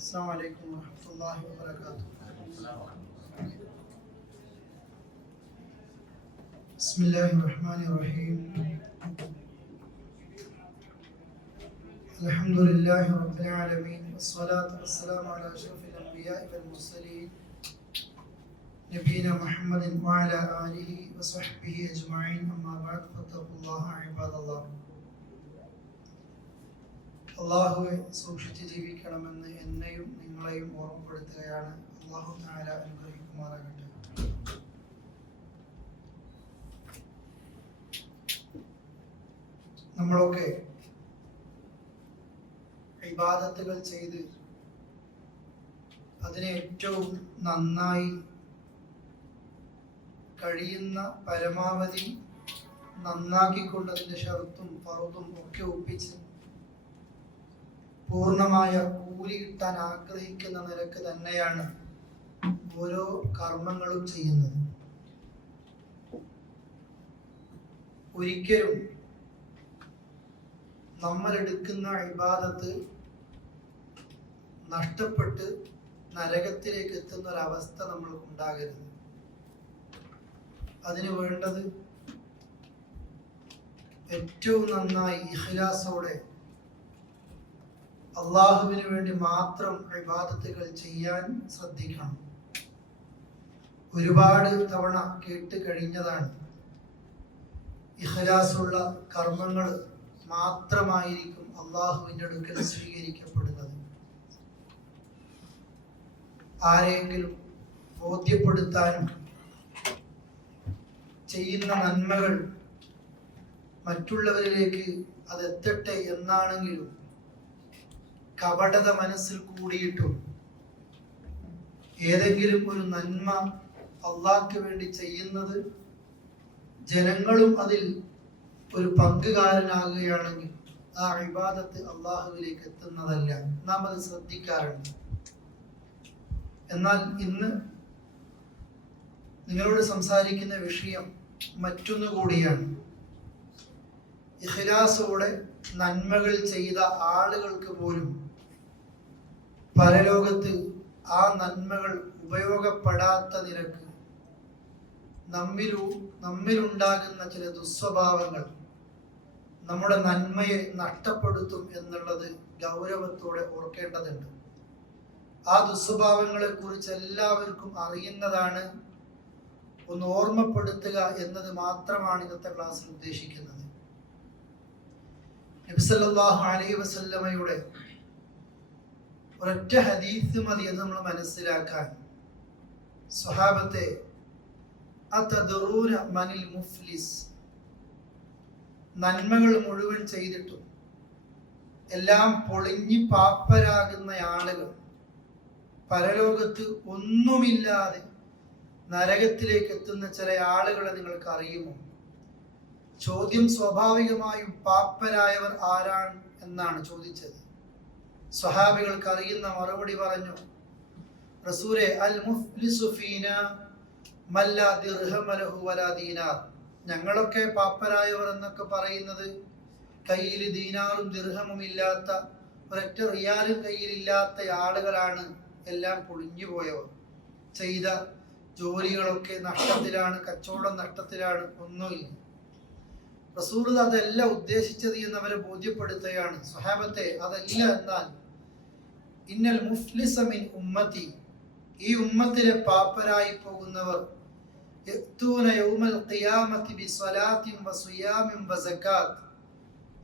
السلام عليكم ورحمة الله وبركاته. بسم الله الرحمن الرحيم. الحمد لله رب العالمين والصلاة والسلام على أشرف الأنبياء والمرسلين نبينا محمد وعلى آله وصحبه أجمعين. أما بعد فاتقوا الله عباد الله. അള്ളാഹുവെ സൂക്ഷിച്ച് ജീവിക്കണമെന്ന് എന്നെയും നിങ്ങളെയും ഓർമ്മപ്പെടുത്തുകയാണ്. അള്ളാഹു തആല അനുഗ്രഹിക്കുമാറാകട്ടെ. നമ്മളൊക്കെ ഇബാദത്തുകൾ ചെയ്ത് അതിനെ ഏറ്റവും നന്നായി കഴിയുന്ന പരമാവധി നന്നാക്കിക്കൊണ്ട് അതിൻ്റെ ഷർത്തും ഫർദും ഒക്കെ ഒപ്പിച്ച് പൂർണ്ണമായ കൂലി കിട്ടാൻ ആഗ്രഹിക്കുന്ന നിലക്ക് തന്നെയാണ് ഓരോ കർമ്മങ്ങളും ചെയ്യുന്നത്. ഒരിക്കലും നമ്മൾ എടുക്കുന്ന ഇബാദത്ത് നഷ്ടപ്പെട്ട് നരകത്തിലേക്ക് എത്തുന്ന ഒരവസ്ഥ നമ്മൾക്ക് ഉണ്ടാകരുത്. അതിന് വേണ്ടത് ഏറ്റവും നന്നായി ഇഖ്ലാസോടെ അള്ളാഹുവിന് വേണ്ടി മാത്രം ഇബാദത്തുകൾ ചെയ്യാൻ ശ്രദ്ധിക്കണം. ഒരുപാട് തവണ കേട്ട് കഴിഞ്ഞതാണ്, ഇഖ്ലാസുള്ള കർമ്മങ്ങൾ മാത്രമായിരിക്കും അള്ളാഹുവിൻ്റെ അടുക്കൽ സ്വീകരിക്കപ്പെടുന്നത്. ആരെയെങ്കിലും ബോധ്യപ്പെടുത്താനും ചെയ്യുന്ന നന്മകൾ മറ്റുള്ളവരിലേക്ക് അതെത്തട്ടെ എന്നാണെങ്കിലും കപടത മനസ്സിൽ കൂടിയിട്ടും ഏതെങ്കിലും ഒരു നന്മ അള്ളാഹ്ക്ക് വേണ്ടി ചെയ്യുന്നത് ജനങ്ങളും അതിൽ ഒരു പങ്കുകാരനാകുകയാണെങ്കിൽ ആ ഇബാദത്ത് അള്ളാഹുവിലേക്ക് എത്തുന്നതല്ല. നാം അത് ശ്രദ്ധിക്കാറുണ്ട്. എന്നാൽ ഇന്ന് നിങ്ങളോട് സംസാരിക്കുന്ന വിഷയം മറ്റൊന്നു കൂടിയാണ്. ഇഖ്ലാസോടെ നന്മകൾ ചെയ്ത ആളുകൾക്ക് പോലും പരലോകത്ത് ആ നന്മകൾ ഉപയോഗപ്പെടാത്ത നിരക്ക് നമ്മിലുണ്ടാകുന്ന ചില ദുസ്വഭാവങ്ങൾ നമ്മുടെ നന്മയെ നഷ്ടപ്പെടുത്തും എന്നുള്ളത് ഗൗരവത്തോടെ ഓർക്കേണ്ടതുണ്ട്. ആ ദുസ്വഭാവങ്ങളെ കുറിച്ച് എല്ലാവർക്കും അറിയുന്നതാണ്. ഒന്ന് ഓർമ്മപ്പെടുത്തുക എന്നത് മാത്രമാണ് ഇന്നത്തെ ക്ലാസ്സിൽ ഉദ്ദേശിക്കുന്നത്. നബി സല്ലല്ലാഹു അലൈഹി വസല്ലമയുടെ ഒരൊറ്റ ഹദീസ് മതി അത് നമ്മൾ മനസ്സിലാക്കാൻ. സ്വഹാബത്തെ, അതദറൂന മനിൽ മുഫ്ലിസ്, നന്മകൾ മുഴുവൻ ചെയ്തിട്ടും എല്ലാം പൊളിഞ്ഞ് പാപ്പരാകുന്ന ആളുകൾ, പരലോകത്ത് ഒന്നുമില്ലാതെ നരകത്തിലേക്ക് എത്തുന്ന ചില ആളുകളെ നിങ്ങൾക്ക് അറിയുമോ? ചോദ്യം സ്വാഭാവികമായും പാപ്പരായവർ ആരാണ് എന്നാണ് ചോദിച്ചത്. സ്വഹാബികൾക്ക് അറിയുന്ന മറുപടി പറഞ്ഞു, റസൂലെ, അൽ മുഫ്ലിസു ഫീനാ മല്ലാ ദിർഹമ ലഹു വലാ ദീനാർ. ഞങ്ങളൊക്കെ പാപ്പരായവർ എന്നൊക്കെ പറയുന്നത് കയ്യിൽ ദീനാറും ദിർഹമും ഇല്ലാത്ത, ഒരൊറ്റ റിയാലും കയ്യിലില്ലാത്ത ആളുകളാണ്. എല്ലാം പൊളിഞ്ഞു പോയവർ, ചെയ്ത ജോലികളൊക്കെ നഷ്ടത്തിലാണ്, കച്ചവടം നഷ്ടത്തിലാണ്, ഒന്നുമില്ല. റസൂൽ അതല്ല ഉദ്ദേശിച്ചത് എന്നവരെ ബോധ്യപ്പെടുത്തുകയാണ്. സ്വഹാബത്തെ, അതല്ല. എന്നാൽ ഇന്നൽ മുഫ്ലിസ മിൻ ഉമ്മത്തി, ഈ ഉമ്മത്തിലെ പാപ്പരായി പോകുന്നവർ യഅ്തൂന യൗമൽ ഖിയാമത്തി ബിസ്വലാത്തിൻ വസിയാമിൻ വസകാത്ത്,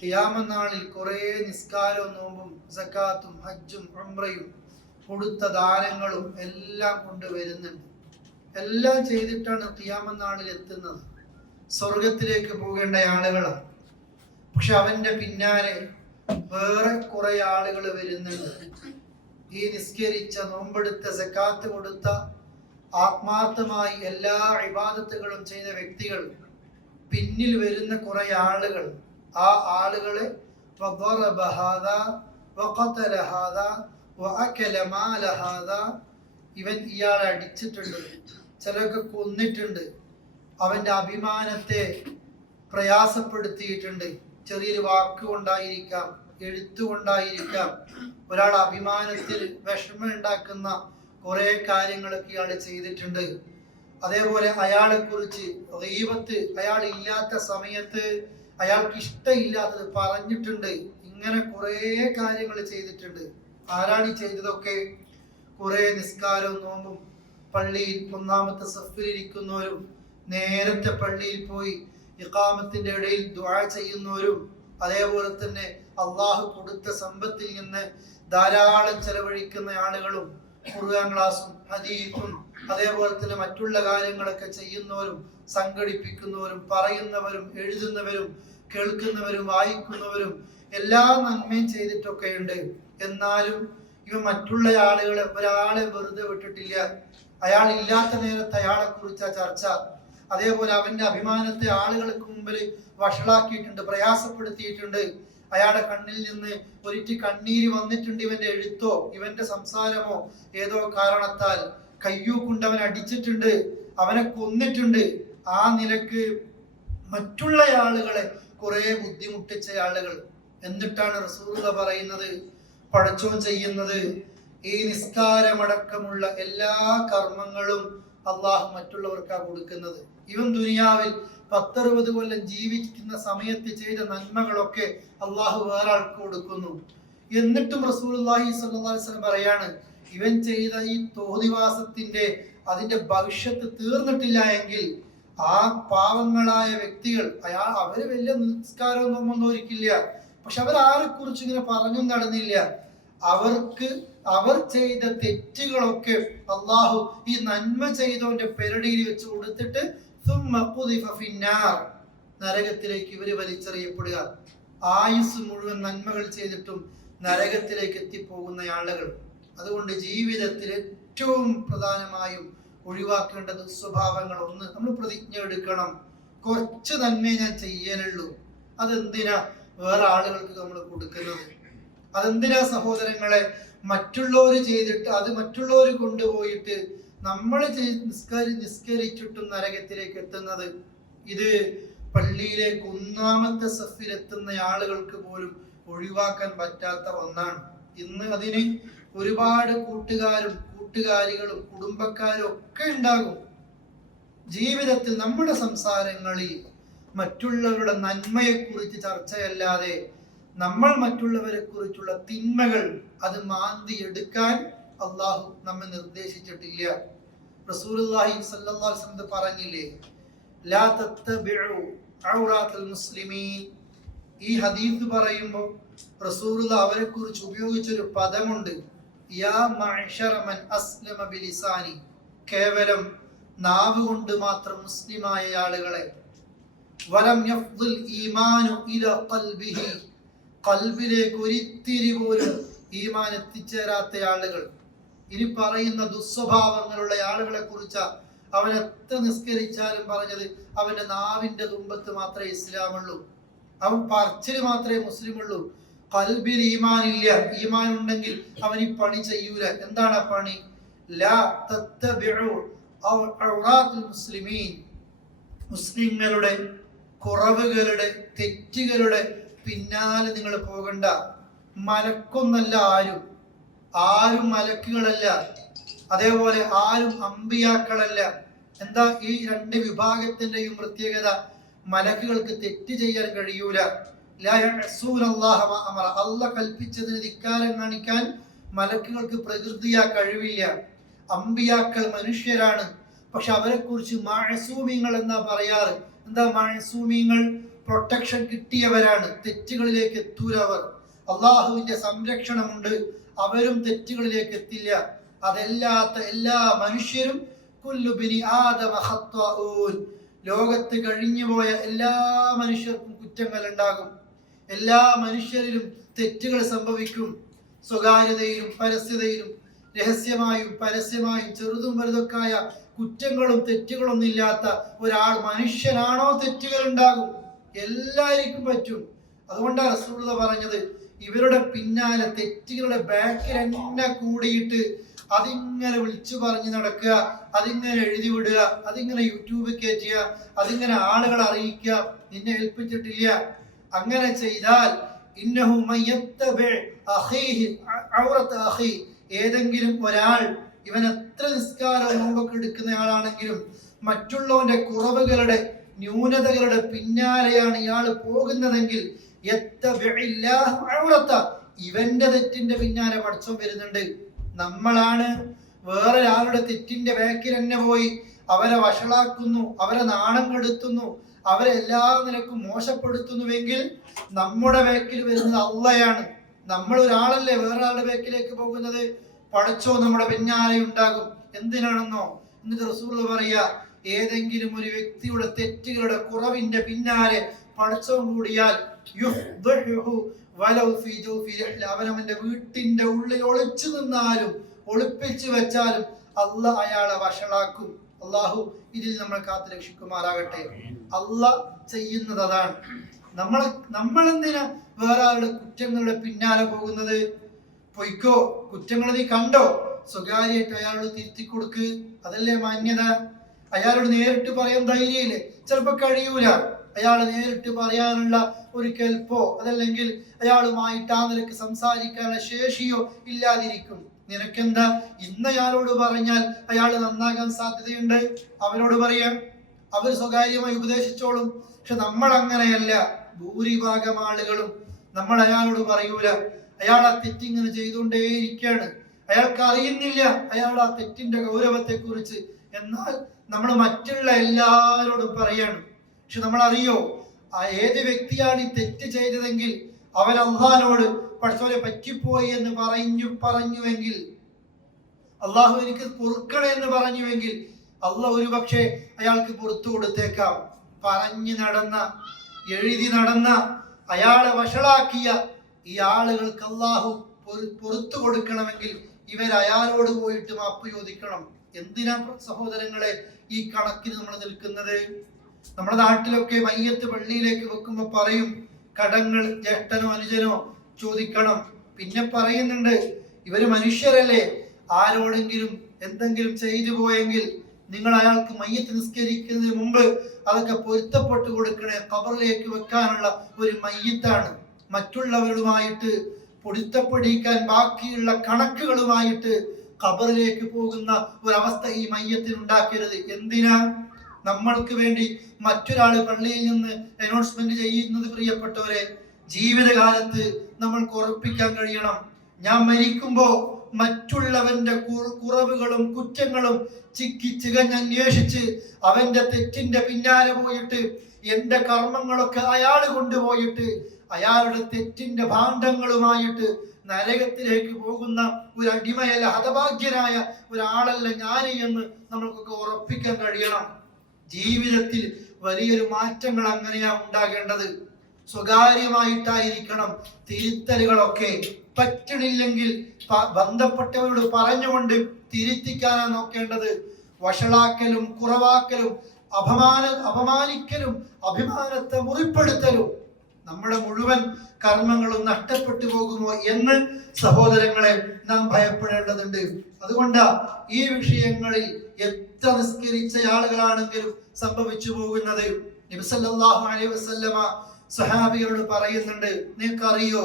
ഖിയാമത്ത് നാളിൽ കുറേ നിസ്കാരവും നോമ്പും സകാത്തും ഹജ്ജും ഉംറയും കൊടുത്ത ദാനങ്ങളും എല്ലാം കൊണ്ടുവരുന്നുണ്ട്. എല്ലാം ചെയ്തിട്ടാണ് ഖിയാമത്ത് നാളിൽ എത്തുന്നത്. സ്വർഗത്തിലേക്ക് പോകേണ്ട ആളുകളാണ്. പക്ഷെ അവന്റെ പിന്നാലെ വേറെ കുറെ ആളുകൾ വരുന്നുണ്ട്. ഈ നിസ്കരിച്ച, നോമ്പെടുത്ത, സക്കാത്ത് കൊടുത്ത, ആത്മാർത്ഥമായി എല്ലാ ഇബാദത്തുകളും ചെയ്ത വ്യക്തികൾ, പിന്നിൽ വരുന്ന കുറെ ആളുകൾ. ആ ആളുകളെ ഇവൻ ഇയാളെ അടിച്ചിട്ടുണ്ട്, ചിലർക്ക് കൊന്നിട്ടുണ്ട്, അവന്റെ അഭിമാനത്തെ പ്രയാസപ്പെടുത്തിയിട്ടുണ്ട്, ചെറിയൊരു വാക്ക് കൊണ്ടായിരിക്കാം, എഴുത്തുകൊണ്ടായിരിക്കാം, ഒരാൾ അഭിമാനത്തിൽ വിഷമം ഉണ്ടാക്കുന്ന കുറെ കാര്യങ്ങളൊക്കെ ഇയാൾ ചെയ്തിട്ടുണ്ട്. അതേപോലെ അയാളെ കുറിച്ച് ഗീബത്ത്, അയാൾ ഇല്ലാത്ത സമയത്ത് അയാൾക്ക് ഇഷ്ടമില്ലാത്തത് പറഞ്ഞിട്ടുണ്ട്. ഇങ്ങനെ കുറെ കാര്യങ്ങൾ ചെയ്തിട്ടുണ്ട്. ആരാണ് ഈ ചെയ്തതൊക്കെ? കുറെ നിസ്കാരവും നോമ്പും, പള്ളിയിൽ ഒന്നാമത്തെ സഫിലിരിക്കുന്നവരും, നേരത്തെ പള്ളിയിൽ പോയി ഇഖാമത്തിന്റെ ഇടയിൽ ദുആ ചെയ്യുന്നവരും, അതേപോലെ തന്നെ അള്ളാഹു കൊടുത്ത സമ്പത്തിൽ നിന്ന് ധാരാളം ചെലവഴിക്കുന്ന ആളുകളും, ഖുർആൻ ക്ലാസും ഹദീസും അതേപോലെ തന്നെ മറ്റുള്ള കാര്യങ്ങളൊക്കെ ചെയ്യുന്നവരും, സംഘടിപ്പിക്കുന്നവരും, പറയുന്നവരും, എഴുതുന്നവരും, കേൾക്കുന്നവരും, വായിക്കുന്നവരും എല്ലാ നന്മയും ചെയ്തിട്ടൊക്കെയുണ്ട്. എന്നാലും ഇവ മറ്റുള്ള ആളുകളെ, ഒരാളെ വെറുതെ വിട്ടിട്ടില്ല. അയാൾ ഇല്ലാത്ത നേരത്തെ അയാളെ കുറിച്ച ചർച്ച, അതേപോലെ അവന്റെ അഭിമാനത്തെ ആളുകൾക്ക് മുമ്പിൽ വഷളാക്കിയിട്ടുണ്ട്, പ്രയാസപ്പെടുത്തിയിട്ടുണ്ട്. അയാളുടെ കണ്ണിൽ നിന്ന് ഒരിറ്റ് കണ്ണീര് വന്നിട്ടുണ്ട്. ഇവന്റെ എഴുത്തോ ഇവന്റെ സംസാരമോ ഏതോ കാരണത്താൽ കയ്യൂക്കുണ്ട് അവൻ അടിച്ചിട്ടുണ്ട്, അവനെ കൊന്നിട്ടുണ്ട്. ആ നിലക്ക് മറ്റുള്ള ആളുകളെ കുറെ ബുദ്ധിമുട്ടിച്ച ആളുകൾ. എന്നിട്ടാണ് റസൂലുള്ളാഹി പറയുന്നത്, പടച്ചോൻ ചെയ്യുന്നത് ഈ നിസ്കാരമടക്കമുള്ള എല്ലാ കർമ്മങ്ങളും അള്ളാഹു മറ്റുള്ളവർക്കാണ് കൊടുക്കുന്നത്. ഇവൻ ദുനിയാവിൽ 10-60 കൊല്ലം ജീവിക്കുന്ന സമയത്ത് ചെയ്ത നന്മകളൊക്കെ അള്ളാഹു വേറെ ആൾക്ക് കൊടുക്കുന്നു. എന്നിട്ടും റസൂലുള്ളാഹി സ്വല്ലല്ലാഹു അലൈഹി വസല്ലം പറയാണ്, ഇവൻ ചെയ്ത ഈ തോന്നിവാസത്തിന്റെ അതിന്റെ ഭവിഷ്യത്ത് തീർന്നിട്ടില്ല എങ്കിൽ ആ പാവങ്ങളായ വ്യക്തികൾ, അവര് വലിയ നിസ്കാരമൊന്നും ഒരിക്കില്ല, പക്ഷെ അവരാരെ കുറിച്ച് ഇങ്ങനെ പറഞ്ഞും നടന്നില്ല. അവർ ചെയ്ത തെറ്റുകളൊക്കെ അള്ളാഹു ഈ നന്മ ചെയ്തവന്റെ പെരടിയിൽ വെച്ച് കൊടുത്തിട്ട് നരകത്തിലേക്ക് ഇവര് വലിച്ചെറിയപ്പെടുക. ആയുസ് മുഴുവൻ നന്മകൾ ചെയ്തിട്ടും നരകത്തിലേക്ക് എത്തിപ്പോകുന്ന ആളുകൾ. അതുകൊണ്ട് ജീവിതത്തിൽ ഏറ്റവും പ്രധാനമായും ഒഴിവാക്കേണ്ട ദുസ്വഭാവങ്ങൾ, ഒന്ന്, നമ്മൾ പ്രതിജ്ഞ എടുക്കണം, കുറച്ച് നന്മയെ ഞാൻ ചെയ്യാനുള്ളൂ. അതെന്തിനാ വേറെ ആളുകൾക്ക് നമ്മൾ കൊടുക്കുന്നത്? അതെന്തിനാ സഹോദരങ്ങളെ മറ്റുള്ളവർ ചെയ്തിട്ട് അത് മറ്റുള്ളവർ കൊണ്ടുപോയിട്ട് നമ്മൾ നിസ്കരിച്ചിട്ടും നരകത്തിലേക്ക് എത്തുന്നത്? ഇത് പള്ളിയിലേക്ക് ഒന്നാമത്തെ സഫിലെത്തുന്ന ആളുകൾക്ക് പോലും ഒഴിവാക്കാൻ പറ്റാത്ത ഒന്നാണ്. ഇന്ന് അതിന് ഒരുപാട് കൂട്ടുകാരും കൂട്ടുകാരികളും കുടുംബക്കാരും ഒക്കെ ഉണ്ടാകും. ജീവിതത്തിൽ നമ്മുടെ സംസാരങ്ങളിൽ മറ്റുള്ളവരുടെ നന്മയെക്കുറിച്ച് ചർച്ചയല്ലാതെ നമ്മൾ മറ്റുള്ളവരെ കുറിച്ചുള്ള തിന്മകൾ അത് മാന്തി എടുക്കാൻ അള്ളാഹു നമ്മെ നിർദ്ദേശിച്ചിട്ടില്ല. റസൂലുള്ളാഹി സ്വല്ലല്ലാഹു അലൈഹി വസല്ലം പറഞ്ഞില്ലേ, ലാ തത്തബിഉ ഔറാത്തുൽ മുസ്ലിമീൻ. ഈ ഹദീസ് പറയുമ്പോൾ റസൂലുള്ളാഹി അവരെ കുറിച്ച് ഉപയോഗിച്ചൊരു പദമുണ്ട്, യാ മഅ്ശറ മൻ അസ്ലമ ബിലിസാനി. കേവലം നാവ് കൊണ്ട് മാത്രം മുസ്ലിമായ ആളുകളെ, വലം യഫ്ദുൽ ഈമാനു ഇലാ ഖൽബിഹി, ഖൽബിലേക്ക് ഒരിത്തിരി പോലും ഈമാൻ എത്തിച്ചേരാത്ത ആളുകൾ. ഇനി പറയുന്ന ദുസ്വഭാവങ്ങളുള്ള ആളുകളെ കുറിച്ച അവൻ എത്ര നിസ്കരിച്ചാലും പറഞ്ഞത് അവന്റെ നാവിന്റെ തുമ്പത്ത് മാത്രമേ ഇസ്ലാമുള്ളൂ, അവൻ പറച്ചിൽ മാത്രമേ മുസ്ലിമുള്ളൂ, ഖൽബിൽ ഈമാൻ ഇല്ല. ഈമാൻ ഉണ്ടെങ്കിൽ അവൻ ഈ പണി ചെയ്യൂല. എന്താണ് ആ പണി? ലാ തത്തബിഉ ഔറാത്തുൽ മുസ്ലിമീൻ. മുസ്ലിങ്ങളുടെ കുറവുകളുടെ തെറ്റുകളുടെ പിന്നാലെ നിങ്ങൾ പോകണ്ട. മലക്കൊന്നല്ല ആരും മലക്കുകളല്ല, അതേപോലെ ആരും അമ്പിയാക്കളല്ല. എന്താ ഈ രണ്ട് വിഭാഗത്തിന്റെയും പ്രത്യേകത? മലക്കുകൾക്ക് തെറ്റ് ചെയ്യാൻ കഴിയൂല. അള്ളാഹ് കൽപ്പിച്ചതിന് ധിക്കാരം കാണിക്കാൻ മലക്കുകൾക്ക് പ്രകൃതിയാ കഴിവില്ല. അമ്പിയാക്കൾ മനുഷ്യരാണ്, പക്ഷെ അവരെ കുറിച്ച് മഅസൂമീങ്ങൾ എന്നാ പറയാറ്. എന്താ മഅസൂമീങ്ങൾ? പ്രൊട്ടക്ഷൻ കിട്ടിയവരാണ്, തെറ്റുകളിലേക്ക് എത്തൂരവർ. അള്ളാഹുവിന്റെ സംരക്ഷണമുണ്ട്, അവരും തെറ്റുകളിലേക്ക് എത്തില്ല. അതല്ലാത്ത എല്ലാ മനുഷ്യരും കുല്ലു ബിനി ആദമ ഖത്വഊൻ. ലോകത്ത് കഴിഞ്ഞുപോയ എല്ലാ മനുഷ്യർക്കും കുറ്റങ്ങൾ ഉണ്ടാകും. എല്ലാ മനുഷ്യരിലും തെറ്റുകൾ സംഭവിക്കും. സ്വകാര്യതയിലും പരസ്യതയിലും, രഹസ്യമായും പരസ്യമായും, ചെറുതും വലുതൊക്കെയായ കുറ്റങ്ങളും തെറ്റുകളൊന്നും ഇല്ലാത്ത ഒരാൾ മനുഷ്യനാണോ? തെറ്റുകൾ ഉണ്ടാകും, എല്ലാവർക്കും പറ്റും. അതുകൊണ്ടാണ് റസൂലുള്ളാഹി പറഞ്ഞത്, ഇവരുടെ പിന്നാലെ തെറ്റുകളുടെ ബാക്കിൽ എന്നെ കൂടിയിട്ട് അതിങ്ങനെ വിളിച്ചു പറഞ്ഞ് നടക്കുക, അതിങ്ങനെ എഴുതി വിടുക, അതിങ്ങനെ യൂട്യൂബിൽ കയറ്റുക, അതിങ്ങനെ ആളുകളെ അറിയിക്കുക, നിന്നെ ഏൽപ്പിച്ചിട്ടില്ല. അങ്ങനെ ചെയ്താൽ ഇന്നഹു മയത്തബി അഖീഹി ഔറത അഖീ, ഏതെങ്കിലും ഒരാൾ ഇവൻ എത്ര നിസ്കാരവും നോമ്പൊക്കെ എടുക്കുന്നയാളാണെങ്കിലും മറ്റുള്ളവന്റെ കുറവുകളുടെ ന്യൂനതകളുടെ പിന്നാലെയാണ് ഇയാൾ പോകുന്നതെങ്കിൽ ഇവന്റെ തെറ്റിന്റെ പിന്നാലെ പടച്ചോൻ വരുന്നുണ്ട്. നമ്മളാണ് വേറൊരാളുടെ തെറ്റിന്റെ ബാക്കിൽ തന്നെ പോയി അവരെ വഷളാക്കുന്നു, അവരെ നാണം കെടുത്തുന്നു, അവരെ എല്ലാ നിലക്കും മോശപ്പെടുത്തുന്നുവെങ്കിൽ നമ്മുടെ ബാക്കിൽ വരുന്നത് അള്ളയാണ്. നമ്മൾ ഒരാളല്ലേ വേറൊരാളുടെ ബാക്കിലേക്ക് പോകുന്നത്, പടച്ചോ നമ്മുടെ പിന്നാലെ ഉണ്ടാകും. എന്തിനാണെന്നോ, എന്നിട്ട് റസൂൽ പറയാ, ഏതെങ്കിലും ഒരു വ്യക്തിയുടെ തെറ്റുകളുടെ കുറവിന്റെ പിന്നാലെ പടച്ചോൻ കൂടിയാൽ അവനവന്റെ വീട്ടിന്റെ ഉള്ളിൽ ഒളിച്ചു നിന്നാലും ഒളിപ്പിച്ചു വെച്ചാലും അള്ളാഹ് അയാളെ വഷളാക്കും. അള്ളാഹു ഇതിൽ നമ്മൾ കാത്തു രക്ഷിക്കുമാറാകട്ടെ. അള്ളാഹ് ചെയ്യുന്നത് അതാണ്. നമ്മൾ എന്തിനാ വേറെ ആളുടെ കുറ്റങ്ങളുടെ പിന്നാലെ പോകുന്നത്? പൊയ്ക്കോ, കുറ്റങ്ങൾ നീ കണ്ടോ, സ്വകാര്യമായിട്ട് അയാളോട് തിരുത്തി കൊടുക്ക്, അതല്ലേ മാന്യത. അയാളോട് നേരിട്ട് പറയാൻ ധൈര്യമില്ലേ? ചിലപ്പോ കഴിയൂല. അയാൾ നേരിട്ട് പറയാനുള്ള ഒരു കെൽപ്പോ അതല്ലെങ്കിൽ അയാളുമായിട്ട് ആ നിലക്ക് സംസാരിക്കാനുള്ള ശേഷിയോ ഇല്ലാതിരിക്കും. നിനക്കെന്താ, ഇന്ന് അയാളോട് പറഞ്ഞാൽ അയാൾ നന്നാകാൻ സാധ്യതയുണ്ട്, അവരോട് പറയാം, അവർ സ്വകാര്യമായി ഉപദേശിച്ചോളും. പക്ഷെ നമ്മൾ അങ്ങനെയല്ല. ഭൂരിഭാഗം ആളുകളും നമ്മൾ അയാളോട് പറയൂല. അയാൾ ആ തെറ്റിങ്ങനെ ചെയ്തുകൊണ്ടേയിരിക്കുകയാണ്, അയാൾക്ക് അറിയുന്നില്ല അയാൾ ആ തെറ്റിന്റെ ഗൗരവത്തെ കുറിച്ച്. എന്നാൽ നമ്മൾ മറ്റുള്ള എല്ലാവരോടും പറയാണ്. പക്ഷെ നമ്മൾ അറിയോ, ആ ഏത് വ്യക്തിയാണ് ഈ തെറ്റ് ചെയ്തതെങ്കിൽ അവൻ അള്ളാഹിനോട് പടച്ചോനെ പറ്റിപ്പോയി എന്ന് പറഞ്ഞുവെങ്കിൽ, അള്ളാഹു എനിക്ക് പൊറുക്കണേ എന്ന് പറഞ്ഞുവെങ്കിൽ അള്ളാഹ് ഒരു പക്ഷേ അയാൾക്ക് പുറത്തു കൊടുത്തേക്കാം. പറഞ്ഞു നടന്ന, എഴുതി നടന്ന, അയാളെ വഷളാക്കിയ ഈ ആളുകൾക്ക് അള്ളാഹു പുറത്തു കൊടുക്കണമെങ്കിൽ ഇവരയാളോട് പോയിട്ട് മാപ്പ് ചോദിക്കണം. എന്തിനാ സഹോദരങ്ങളെ ഈ കണക്കിന് നമ്മൾ നിൽക്കുന്നത്? നമ്മുടെ നാട്ടിലൊക്കെ മയ്യത്ത് പള്ളിയിലേക്ക് വെക്കുമ്പോ പറയും, കടങ്ങൾ ജ്യേഷ്ഠനോ അനുജനോ ചോദിക്കണം. പിന്നെ പറയുന്നുണ്ട്, ഇവര് മനുഷ്യരല്ലേ, ആരോടെങ്കിലും എന്തെങ്കിലും ചെയ്തു പോയെങ്കിൽ നിങ്ങൾ അയാൾക്ക് മയ്യത്ത് നിസ്കരിക്കുന്നതിന് മുമ്പ് അതൊക്കെ പൊരുത്തപ്പെട്ടു കൊടുക്കണേ. ഖബറിലേക്ക് വെക്കാനുള്ള ഒരു മയ്യത്താണ്. മറ്റുള്ളവരുമായിട്ട് പൊരുത്തപ്പെടിക്കാൻ ബാക്കിയുള്ള കണക്കുകളുമായിട്ട് ഖബറിലേക്ക് പോകുന്ന ഒരവസ്ഥ ഈ മയ്യത്തിന് ഉണ്ടാക്കരുത്. എന്തിനാ? നമ്മൾക്ക് വേണ്ടി മറ്റൊരാൾ പള്ളിയിൽ നിന്ന് അനൗൺസ്മെന്റ് ചെയ്യുന്നത്, പ്രിയപ്പെട്ടവരെ, ജീവിതകാലത്ത് നമ്മൾക്ക് ഉറപ്പിക്കാൻ കഴിയണം, ഞാൻ മരിക്കുമ്പോ മറ്റുള്ളവന്റെ കുറവുകളും കുറ്റങ്ങളും ചികഞ്ഞന്വേഷിച്ച് അവന്റെ തെറ്റിന്റെ പിന്നാലെ പോയിട്ട് എന്റെ കർമ്മങ്ങളൊക്കെ അയാൾ കൊണ്ടുപോയിട്ട് അയാളുടെ തെറ്റിന്റെ ഭാണ്ഡങ്ങളുമായിട്ട് നരകത്തിലേക്ക് പോകുന്ന ഒരു അടിമയല്ല, ഹതഭാഗ്യനായ ഒരാളല്ല ഞാൻ എന്ന് നമ്മൾക്കൊക്കെ ഉറപ്പിക്കാൻ കഴിയണം. ജീവിതത്തിൽ വലിയൊരു മാറ്റങ്ങൾ അങ്ങനെയാ ഉണ്ടാകേണ്ടത്. സ്വകാര്യമായിട്ടായിരിക്കണം തിരുത്തലുകളൊക്കെ. പറ്റണില്ലെങ്കിൽ ബന്ധപ്പെട്ടവരോട് പറഞ്ഞുകൊണ്ട് തിരുത്തിക്കാനാണ് നോക്കേണ്ടത്. വഷളാക്കലും കുറവാക്കലും അപമാനിക്കലും അഭിമാനത്തെ മുറിപ്പെടുത്തലും നമ്മുടെ മുഴുവൻ കർമ്മങ്ങളും നഷ്ടപ്പെട്ടു പോകുമോ എന്ന് സഹോദരങ്ങളെ നാം ഭയപ്പെടേണ്ടതുണ്ട്. അതുകൊണ്ടാ ഈ വിഷയങ്ങളിൽ എത്ര നിസ്കരിച്ച ആളുകളാണെങ്കിലും സംഭവിച്ചു പോകുന്നത്. നബി സല്ലല്ലാഹു അലൈഹി വസല്ലമ സഹാബികളോട് പറയുന്നുണ്ട്, നിനക്കറിയോ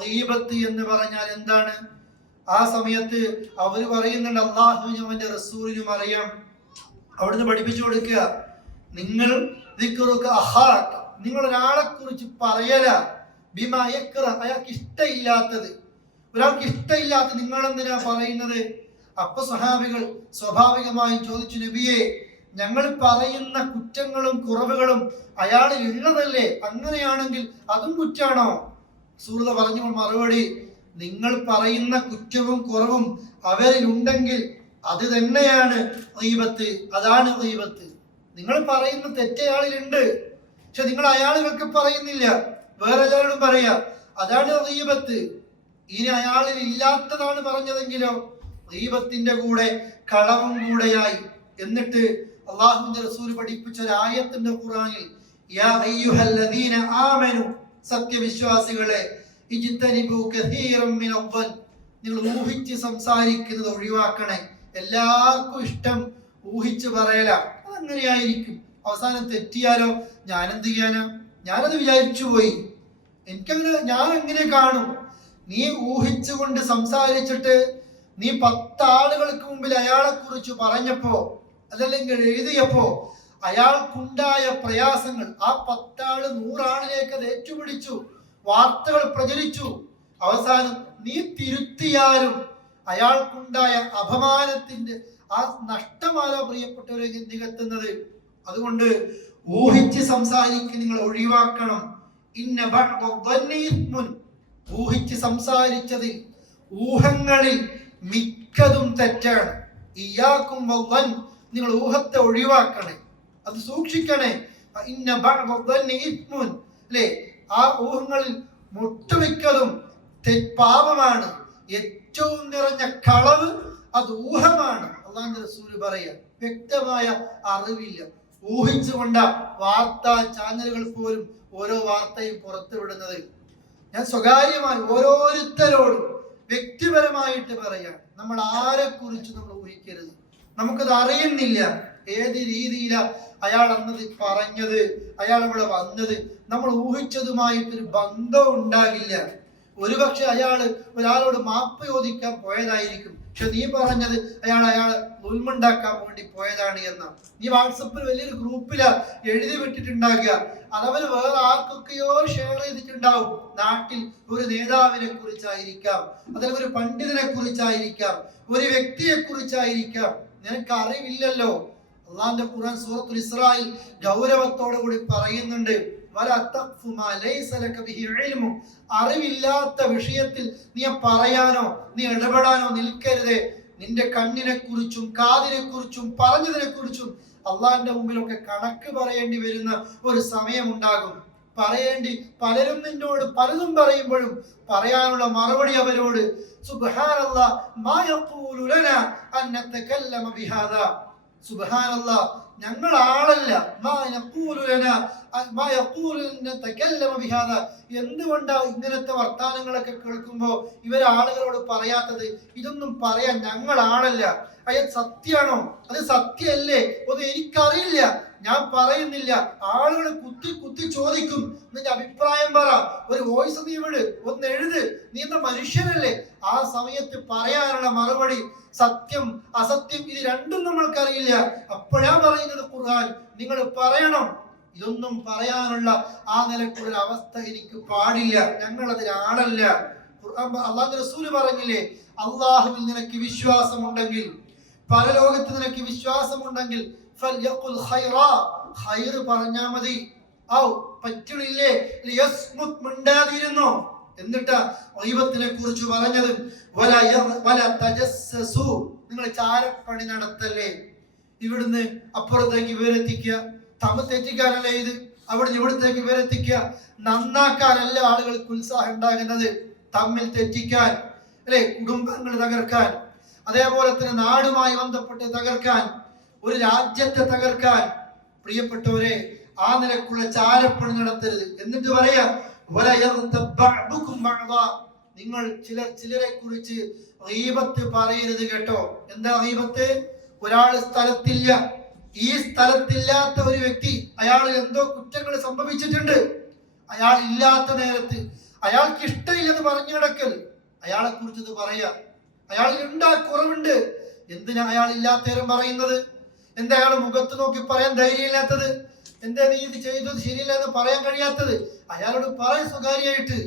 ഗീബത്ത് എന്ന് പറഞ്ഞാൽ എന്താണ്? ആ സമയത്ത് അവർ പറയുന്നുണ്ട്, അല്ലാഹുവിനും അവന്റെ റസൂലിനും അറിയാം. അവിടുന്ന് പഠിപ്പിച്ചു കൊടുക്കുക, നിങ്ങൾ നിങ്ങൾ ഒരാളെ കുറിച്ച് പറയല ബിമാ യക്റ, അയാൾക്ക് ഇഷ്ടമില്ലാത്തത്. ഒരാൾക്ക് ഇഷ്ടമില്ലാത്ത നിങ്ങൾ എന്തിനാ പറയുന്നത്? അപ്പൊ സഹാബികൾ സ്വാഭാവികമായും ചോദിച്ചു, നബിയെ, ഞങ്ങൾ പറയുന്ന കുറ്റങ്ങളും കുറവുകളും അയാളിൽ ഉള്ളതല്ലേ, അങ്ങനെയാണെങ്കിൽ അതും കുറ്റാണോ? റസൂൽ പറഞ്ഞു മറുപടി, നിങ്ങൾ പറയുന്ന കുറ്റവും കുറവും അവരിൽ ഉണ്ടെങ്കിൽ അത് തന്നെയാണ് ഗീബത്ത്, അതാണ് ഗീബത്ത്. നിങ്ങൾ പറയുന്ന തെറ്റയാളിലുണ്ട്, പക്ഷെ നിങ്ങൾ അയാളുകൾക്ക് പറയുന്നില്ല, വേറെ എല്ലാവരോടും പറയാ, അതാണ് ഗീബത്ത്. ഇനി അയാളിൽ ഇല്ലാത്തതാണ് പറഞ്ഞതെങ്കിലോ ഗീബത്തിന്റെ കൂടെ കളവും കൂടെയായി. എന്നിട്ട് അല്ലാഹുവിന്റെ റസൂൽ പഠിപ്പിച്ച ഒരു ആയത്തിന്റെ ഖുർആനിൽ, യാ അയ്യുഹല്ലദീന ആമനു, സത്യവിശ്വാസികളെ, ഇജ്തനിബു കസീറൻ മിനൽ, നിങ്ങൾ ഊഹിച്ച് സംസാരിക്കുന്നത് ഒഴിവാക്കണേ. എല്ലാവർക്കും ഇഷ്ടം ഊഹിച്ച് പറയല, അതങ്ങനെയായിരിക്കും. അവസാനം തെറ്റിയാലോ ഞാൻ എന്ത് ചെയ്യാനാ, ഞാനത് വിചാരിച്ചു പോയി, ഞാൻ എങ്ങനെ കാണും? നീ ഊഹിച്ചുകൊണ്ട് സംസാരിച്ചിട്ട് നീ 10 ആളുകൾക്ക് മുമ്പിൽ അയാളെ കുറിച്ച് പറഞ്ഞപ്പോ അതല്ലെങ്കിൽ എഴുതിയപ്പോ അയാൾക്കുണ്ടായ പ്രയാസങ്ങൾ ആ 10 ആള് 100 ആളിലേക്ക് അത് ഏറ്റുപിടിച്ചു, വാർത്തകൾ പ്രചരിച്ചു. അവസാനം നീ തിരുത്തിയാലും അയാൾക്കുണ്ടായ അപമാനത്തിന്റെ ആ നഷ്ടമാല പ്രിയപ്പെട്ടവരെ നികത്തുന്നത്. അതുകൊണ്ട് ഊഹിച്ച് സംസാരിക്കുക നിങ്ങൾ ഒഴിവാക്കണം. ഊഹിച്ച് സംസാരിച്ചതിൽ ഊഹങ്ങളിൽ മിക്കതും തെറ്റാണ്. ഇയ്യാക്കും വദ്ദൻ, നിങ്ങൾ ഊഹത്തെ ഒഴിവാക്കണേ, അത് സൂക്ഷിക്കണേ. അല്ലേ, ആ ഊഹങ്ങളിൽ ഒട്ടുമിക്കതും പാപമാണ്. ഏറ്റവും നിറഞ്ഞ കളവ് അത് ഊഹമാണ്. അല്ലാഹുവിന്റെ റസൂൽ പറയാ, വ്യക്തമായ അറിവില്ല, ഊഹിച്ചുകൊണ്ട വാർത്താ ചാനലുകൾ പോലും ഓരോ വാർത്തയും പുറത്തുവിടുന്നത്. ഞാൻ സ്വകാര്യമായി ഓരോരുത്തരോടും വ്യക്തിപരമായിട്ട് പറയാം, നമ്മൾ ആരെ കുറിച്ച് നമ്മൾ ഊഹിക്കരുത്. നമുക്കത് അറിയുന്നില്ല ഏത് രീതിയിലാണ് അയാൾ അന്നത് പറഞ്ഞത്, അയാൾ ഇവിടെ വന്നത്. നമ്മൾ ഊഹിച്ചതുമായിട്ടൊരു ബന്ധം ഉണ്ടാകില്ല. ഒരുപക്ഷെ ഒരാളോട് മാപ്പ് ചോദിക്കാൻ പോയതായിരിക്കും, പക്ഷെ നീ പറഞ്ഞത് അയാളെ ഉൾമുണ്ടാക്കാൻ വേണ്ടി പോയതാണ് എന്ന. നീ വാട്സപ്പിൽ വലിയൊരു ഗ്രൂപ്പിലാ എഴുതി വിട്ടിട്ടുണ്ടാകുക, അതവര് വേറെ ആർക്കൊക്കെയോ ഷെയർ ചെയ്തിട്ടുണ്ടാവും. നാട്ടിൽ ഒരു നേതാവിനെ കുറിച്ചായിരിക്കാം, അല്ലെങ്കിൽ ഒരു പണ്ഡിതനെ കുറിച്ചായിരിക്കാം, ഒരു വ്യക്തിയെ കുറിച്ചായിരിക്കാം. നിനക്ക് അറിവില്ലല്ലോ. അള്ളാഹുവിന്റെ ഖുർആൻ സൂറത്തുൽ ഇസ്രായിൽ ഗൗരവത്തോടു കൂടി പറയുന്നുണ്ട്, അറിവില്ലാത്ത വിഷയത്തിൽ നീ പറയാനോ നീ ഇടപെടാനോ നിൽക്കരുത്. നിന്റെ കണ്ണിനെ കുറിച്ചും കാതിനെ കുറിച്ചും പറഞ്ഞതിനെ കുറിച്ചും അള്ളാഹിന്റെ മുമ്പിലൊക്കെ കണക്ക് പറയേണ്ടി വരുന്ന ഒരു സമയമുണ്ടാകും. പലരും നിന്നോട് പലതും പറയുമ്പോഴും പറയാനുള്ള മറുപടി അവരോട് സുബ്ഹാനല്ലാഹ് മാ യഖൂലു ലനാ അൻ നതകല്ലമ ബിഹാദാ, സുബ്ഹാനല്ലാഹ് ഞങ്ങൾ ആളല്ല, എന്തുകൊണ്ടാ ഇങ്ങനത്തെ വർത്താനങ്ങളൊക്കെ കേൾക്കുമ്പോ ഇവരാളുകളോട് പറയാത്തത്? ഇതൊന്നും പറയാൻ ഞങ്ങൾ ആളല്ല. സത്യാണോ? അത് സത്യമല്ലേ? അത് എനിക്കറിയില്ല, ഞാൻ പറയുന്നില്ല. ആളുകൾ കുത്തി ചോദിക്കും, നിന്റെ അഭിപ്രായം പറ, ഒരു വോയിസ് നീ വിട്, ഒന്ന് എഴുത്, നീ എന്താ മനുഷ്യനല്ലേ? ആ സമയത്ത് പറയാനുള്ള മറുപടി സത്യം അസത്യം ഇത് രണ്ടും നമ്മൾക്കറിയില്ല. അപ്പോഴാ പറയുന്നത് ഖുർആൻ, നിങ്ങൾ പറയണം. ഇതൊന്നും പറയാനുള്ള ആ നിലക്കുള്ള അവസ്ഥ എനിക്ക് പാടില്ല, ഞങ്ങൾ അതിലാളല്ല. അല്ലാഹുവിന്റെ റസൂൽ പറഞ്ഞില്ലേ, അള്ളാഹുവിൽ നിനക്ക് വിശ്വാസമുണ്ടെങ്കിൽ, പരലോകത്ത് നിനക്ക് വിശ്വാസമുണ്ടെങ്കിൽ ഫൽയഖുൽ ഖൈറാ, ഖൈർ പറഞ്ഞാ മതി. ഔ പറ്റില്ലേ ലിയസ്മുത്, മിണ്ടാതിരുന്നോ. എന്നിട്ട് ഗീബത്തിനെ കുറിച്ച് പറഞ്ഞത് വല തജസ്സസു, നിങ്ങൾ ചാരപ്പണി നടത്തല്ലേ. ഇവിടുന്ന് അപ്പുറത്തേക്ക് വിവരെത്തിക്കുക, തമ്മിൽ തെറ്റിക്കാനല്ലേ ഇത്. അവിടുന്ന് ഇവിടത്തേക്ക് വിവരെത്തിക്കുക, നന്നാക്കാനല്ല ആളുകൾക്ക് ഉത്സാഹം ഉണ്ടാകുന്നത്, തമ്മിൽ തെറ്റിക്കാൻ അല്ലെ, കുടുംബങ്ങൾ തകർക്കാൻ, അതേപോലെ തന്നെ നാടുമായി ബന്ധപ്പെട്ട് തകർക്കാൻ, ഒരു രാജ്യത്തെ തകർക്കാൻ. പ്രിയപ്പെട്ടവരെ, ആ നിലക്കുള്ള ചാരപ്പണി നടത്തരുത്. എന്നിട്ട് പറയാ നിങ്ങൾ ചിലരെ കുറിച്ച് ഗീബത്ത് പറയരുത് കേട്ടോ. എന്താ ഗീബത്ത്? ഒരാൾ സ്ഥലത്തില്ല, ഈ സ്ഥലത്തില്ലാത്ത ഒരു വ്യക്തി, അയാൾ എന്തോ കുറ്റങ്ങൾ സംഭവിച്ചിട്ടുണ്ട്, അയാൾ ഇല്ലാത്ത നേരത്ത് അയാൾക്ക് ഇഷ്ടമില്ലെന്ന് പറഞ്ഞു കിടക്കൽ, അയാളെ കുറിച്ചത് പറയാ. അയാളിൽ കുറവുണ്ട്, എന്തിനാ അയാൾ ഇല്ലാത്തവരും പറയുന്നത്? എന്താ അയാൾ മുഖത്ത് നോക്കി പറയാൻ ധൈര്യമില്ലാത്തത്? എന്താ നീ ഇത് ചെയ്തത് ശരിയില്ല എന്ന് പറയാൻ കഴിയാത്തത്? അയാളോട് പറയും സ്വകാര്യമായിട്ട്,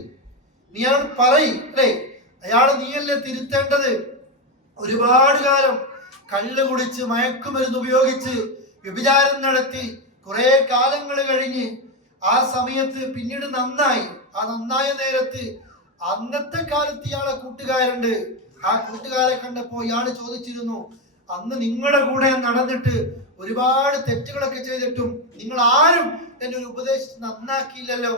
നീ അയാളോട് പറയും അല്ലേ. നീയല്ലേ തിരുത്തേണ്ടത്. ഒരുപാട് കാലം കള്ള് കുടിച്ച് മയക്കുമരുന്ന് ഉപയോഗിച്ച് വ്യഭിചാരം നടത്തി കുറെ കാലങ്ങൾ കഴിഞ്ഞ് ആ സമയത്ത് പിന്നീട് നന്നായി. ആ നന്നായ നേരത്ത് അന്നത്തെ കാലത്ത് ഇയാളെ കൂട്ടുകാരുണ്ട്, ആ കൂട്ടുകാരെ കണ്ടപ്പോ ഇയാള് ചോദിച്ചിരുന്നു, അന്ന് നിങ്ങളുടെ കൂടെ നടന്നിട്ട് ഒരുപാട് തെറ്റുകളൊക്കെ ചെയ്തിട്ടും നിങ്ങൾ ആരും എന്നെ ഒരു ഉപദേശിച്ച് നന്നാക്കിയില്ലല്ലോ.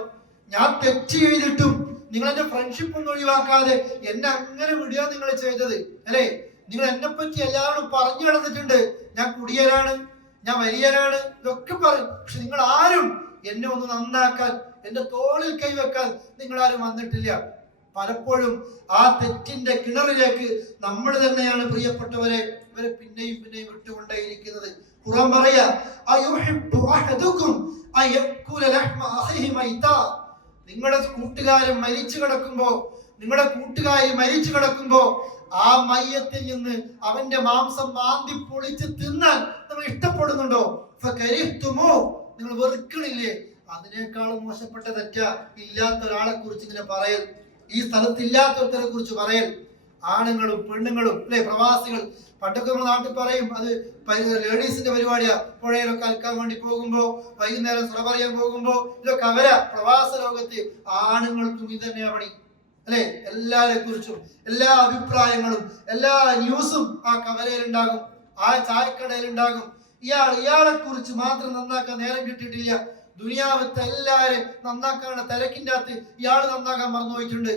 ഞാൻ തെറ്റ് ചെയ്തിട്ടും നിങ്ങൾ എന്റെ ഫ്രണ്ട്ഷിപ്പ് ഒന്നും ഒഴിവാക്കാതെ എന്നെ അങ്ങനെ വിടുക നിങ്ങൾ ചെയ്തത് അല്ലേ. നിങ്ങൾ എന്നെ പറ്റി എല്ലാവരും പറഞ്ഞു കിടന്നിട്ടുണ്ട്, ഞാൻ കുടിയനാണ്, ഞാൻ വലിയനാണ്, ഇതൊക്കെ പറയും. പക്ഷെ നിങ്ങൾ ആരും എന്നെ ഒന്ന് നന്നാക്കാൻ, എന്റെ തോളിൽ കൈവെക്കാൻ നിങ്ങൾ ആരും വന്നിട്ടില്ല. പലപ്പോഴും ആ തെറ്റിന്റെ കിണറിലേക്ക് നമ്മൾ തന്നെയാണ് പ്രിയപ്പെട്ടവരെ ഇവരെ പിന്നെയും വിട്ടുകൊണ്ടേയിരിക്കുന്നത്. ഖുർആൻ പറയാ, നിങ്ങളുടെ കൂട്ടുകാരൻ മരിച്ചു കിടക്കുമ്പോ, നിങ്ങളുടെ കൂട്ടുകാരി മരിച്ചു കിടക്കുമ്പോ ആ മയ്യത്തിൽ നിന്ന് അവന്റെ മാംസം മാന്തി പൊളിച്ച് തിന്നാൻ നിങ്ങൾ ഇഷ്ടപ്പെടുന്നുണ്ടോ? നിങ്ങൾ വെറുക്കണില്ലേ? അതിനേക്കാളും മോശപ്പെട്ട തെറ്റ ഇല്ലാത്ത ഒരാളെ കുറിച്ച് ഇങ്ങനെ പറയൽ, ഈ സ്ഥലത്തില്ലാത്തവരെ കുറിച്ച് പറയൽ. ആണുങ്ങളും പെണ്ണുങ്ങളും അല്ലെ, പ്രവാസികൾ. പണ്ടൊക്കെ നമ്മുടെ നാട്ടിൽ പറയും അത് ലേഡീസിന്റെ പരിപാടിയാ. പുഴയിലൊക്കെ അലക്കാൻ വേണ്ടി പോകുമ്പോ, വൈകുന്നേരം സുറ പറയാൻ പോകുമ്പോ, ഇതൊക്കെ അവരാ. പ്രവാസ ലോകത്ത് ആണുങ്ങൾക്കും ഇത് തന്നെയാ പണി അല്ലെ. എല്ലാരെ കുറിച്ചും എല്ലാ അഭിപ്രായങ്ങളും എല്ലാ ന്യൂസും ആ കവലയിലുണ്ടാകും, ആ ചായക്കടയിലുണ്ടാകും. ഇയാളെ കുറിച്ച് മാത്രം നന്നാക്കാൻ നേരം കിട്ടിയിട്ടില്ല. ദുനിയാവത്തെ എല്ലാരെ നന്നാക്കാനുള്ള തിരക്കിന്റെ അകത്ത് ഇയാൾ നന്നാക്കാൻ മറന്നുപോയിട്ടുണ്ട്.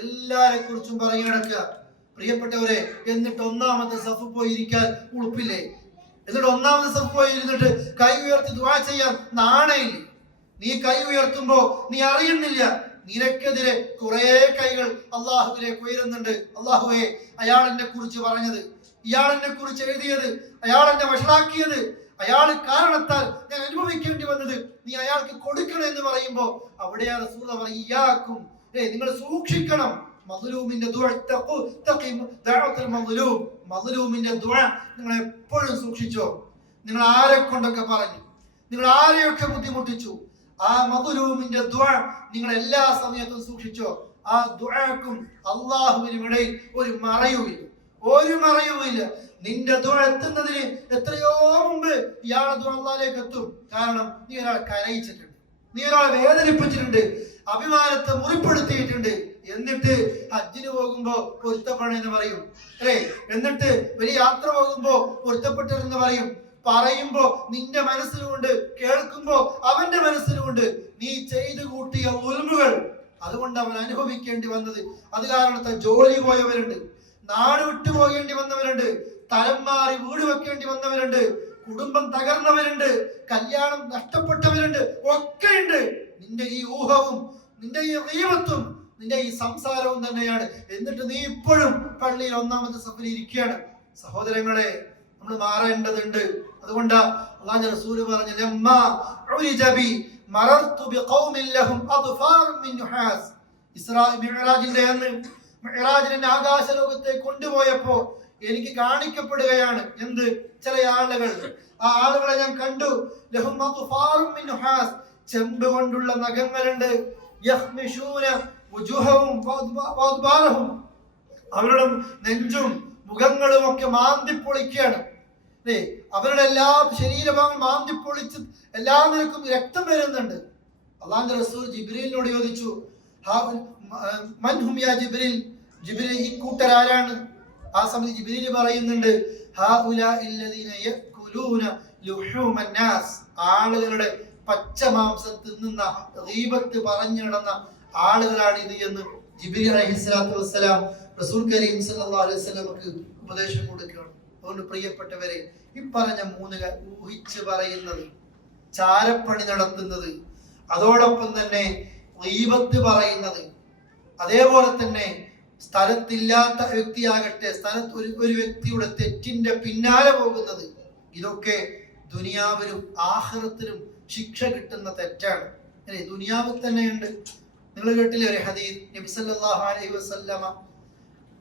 എല്ലാരെ കുറിച്ചും പറഞ്ഞു കിടക്കുക. പ്രിയപ്പെട്ടവരെ, എന്നിട്ട് ഒന്നാമത്തെ സഫ് പോയിരിക്കാൻ ഉളുപ്പില്ലേ? എന്നിട്ട് ഒന്നാമത്തെ സഫ് പോയി ഇരുന്നിട്ട് കൈ ഉയർത്തി ദുആ ചെയ്യാൻ നാണയില്ലേ? നീ കൈ ഉയർത്തുമ്പോ നീ അറിയുന്നില്ല, നിനക്കെതിരെ കുറെ കൈകൾ അള്ളാഹുവിലേക്ക് ഉയരുന്നുണ്ട്. അള്ളാഹുവെ, അയാൾ എന്നെ കുറിച്ച് പറഞ്ഞത്, ഇയാൾ എന്നെ കുറിച്ച് എഴുതിയത്, അയാൾ എന്നെ വഷളാക്കിയത്, അയാൾ കാരണത്താൽ ഞാൻ അനുഭവിക്കേണ്ടി വന്നത് നീ അയാൾക്ക് കൊടുക്കണം എന്ന് പറയുമ്പോ അവിടെയാണ് റസൂൽ പറയുക, നിങ്ങൾ സൂക്ഷിക്കണം. മദ്ലൂമിന്റെ ദുആ, മദ്ലൂമിന്റെ ദുആ നിങ്ങൾ എപ്പോഴും സൂക്ഷിച്ചോ. നിങ്ങൾ ആരെ കൊണ്ടൊക്കെ പറഞ്ഞു, നിങ്ങൾ ആരെയൊക്കെ ബുദ്ധിമുട്ടിച്ചു, ആ മദ്ലൂമിന്റെ ദുആ നിങ്ങൾ എല്ലാ സമയത്തും സൂക്ഷിച്ചോ. ആ ദുആക്കും അല്ലാഹുവിനും ഇടയിൽ ഒരു മറയുമില്ല. നിന്റെ ദുആ എത്തുന്നതിന് എത്രയോ മുമ്പ് ഇയാളുടെ ദുആ അല്ലാഹുവിലേക്ക് എത്തും. കാരണം നീ ഒരാളെ കരയിച്ചിട്ടുണ്ട്, നീ ഒരാളെ വേദനിപ്പിച്ചിട്ടുണ്ട്, അഭിമാനത്തെ മുറിപ്പെടുത്തിയിട്ടുണ്ട്. എന്നിട്ട് ഹജ്ജിന് പോകുമ്പോ പൊരുത്തപ്പെടണമെന്ന് പറയും അല്ലേ? എന്നിട്ട് വലിയ യാത്ര പോകുമ്പോ പൊരുത്തപ്പെട്ടെന്ന് പറയും. പറയുമ്പോ നിന്റെ മനസ്സിലുമുണ്ട്, കേൾക്കുമ്പോ അവന്റെ മനസ്സിലുമുണ്ട് നീ ചെയ്തു കൂട്ടിയ ഉൽമുകൾ. അതുകൊണ്ട് അവൻ അനുഭവിക്കേണ്ടി വന്നത്. അത് കാരണത്താൽ ജോലി പോയവരുണ്ട്, നാട് വിട്ടു പോകേണ്ടി വന്നവരുണ്ട്, തലം മാറി വീട് വെക്കേണ്ടി വന്നവരുണ്ട്, കുടുംബം തകർന്നവരുണ്ട്, കല്യാണം നഷ്ടപ്പെട്ടവരുണ്ട്, ഒക്കെ ഉണ്ട്. നിന്റെ ഈ ഊഹവും നിന്റെ ഈ ഗീബത്തും നിന്റെ ഈ സംസാരവും തന്നെയാണ്. എന്നിട്ട് നീ ഇപ്പോഴും പള്ളിയിൽ ഒന്നാമത്തെ സഫിൽ ഇരിക്കുകയാണ്. സഹോദരങ്ങളെ, നമ്മൾ മാറേണ്ടതുണ്ട്. അതുകൊണ്ട് അല്ലാഹുവിന്റെ റസൂൽ പറഞ്ഞു, ലമ്മാ ഉരിജബി മറർതു ബിഖൗമിൻ ലഹും അദ്ഫാർ മിൻ നുഹാസ്. ഇസ്രാ മിഅ്റാജിന്റെ അന്ന് മിഅ്റാജിനെ ആകാശ ലോകത്തേക്ക് കൊണ്ടുപോയപ്പോ എനിക്ക് കാണിക്കപ്പെടുകയാണ് എന്ത്? ചില ആളുകൾ. ആ ആളുകളെ ഞാൻ കണ്ടു. ലഹും അദ്ഫാർ മിൻ നുഹാസ്, ചെമ്പ് കൊണ്ടുള്ള നഖങ്ങളുണ്ട്. യഖ്മിശൂന വുജൂഹും വഅദ്ബാറഹും, അവരുടെ നെഞ്ചും മുഖങ്ങളും ഒക്കെ മാന്തിപ്പൊളിക്കുകയാണ്. അവരുടെ എല്ലാ ശരീരഭാഗം മാന്തിപ്പൊളിച്ച് എല്ലാ നിലക്കും രക്തം വരുന്നുണ്ട്. അല്ലാഹുവിന്റെ റസൂൽ ജിബ്രീലിനോട് ചോദിച്ചു, മൻ ഹും യാ ജിബ്രീൽ, ജിബ്രീൽ ഈ കൂട്ടരാരാണ്? ആ സമയത്ത് ജിബ്രീൽ പറയുന്നുണ്ട്, ഹൗലാഇ അല്ലദീന യഅകുലൂന ലുഹൂമൻ നാസ്, ആളുകളുടെ പച്ച മാംസം തിന്നുന്ന, ഗീബത്ത് പറഞ്ഞു നടന്ന ആളുകളാണ് ഇത് എന്ന് ജിബ്രീൽ അലൈഹിസ്സലാത്തു വസ്സലാം റസൂൽ കരീം സല്ലല്ലാഹു അലൈഹി വസല്ലമക്ക് ഉപദേശം കൊടുക്കുകയാണ്. അതുകൊണ്ട് പ്രിയപ്പെട്ടവരെ, ഈ പറഞ്ഞ മൂന്ന് ഊഹിച്ച് പറയുന്നത്, ചാരപ്പണി നടത്തുന്നത്, അതോടൊപ്പം തന്നെ ഗീബത്ത് പറയുന്നത്, അതേപോലെ തന്നെ സ്ഥലത്തില്ലാത്ത വ്യക്തിയാകട്ടെ സ്ഥലത്ത് ഒരു വ്യക്തിയുടെ തെറ്റിന്റെ പിന്നാലെ പോകുന്നത്, ഇതൊക്കെ ദുനിയാവിലും ആഖിറത്തിലും ശിക്ഷ കിട്ടുന്ന തെറ്റാണ്. അല്ലെ? ദുനിയാവിൽ തന്നെയുണ്ട്. നിങ്ങൾ കേട്ടില്ലേ ഒരു ഹദീസ്? നബി സല്ലല്ലാഹു അലൈഹി വസല്ലമ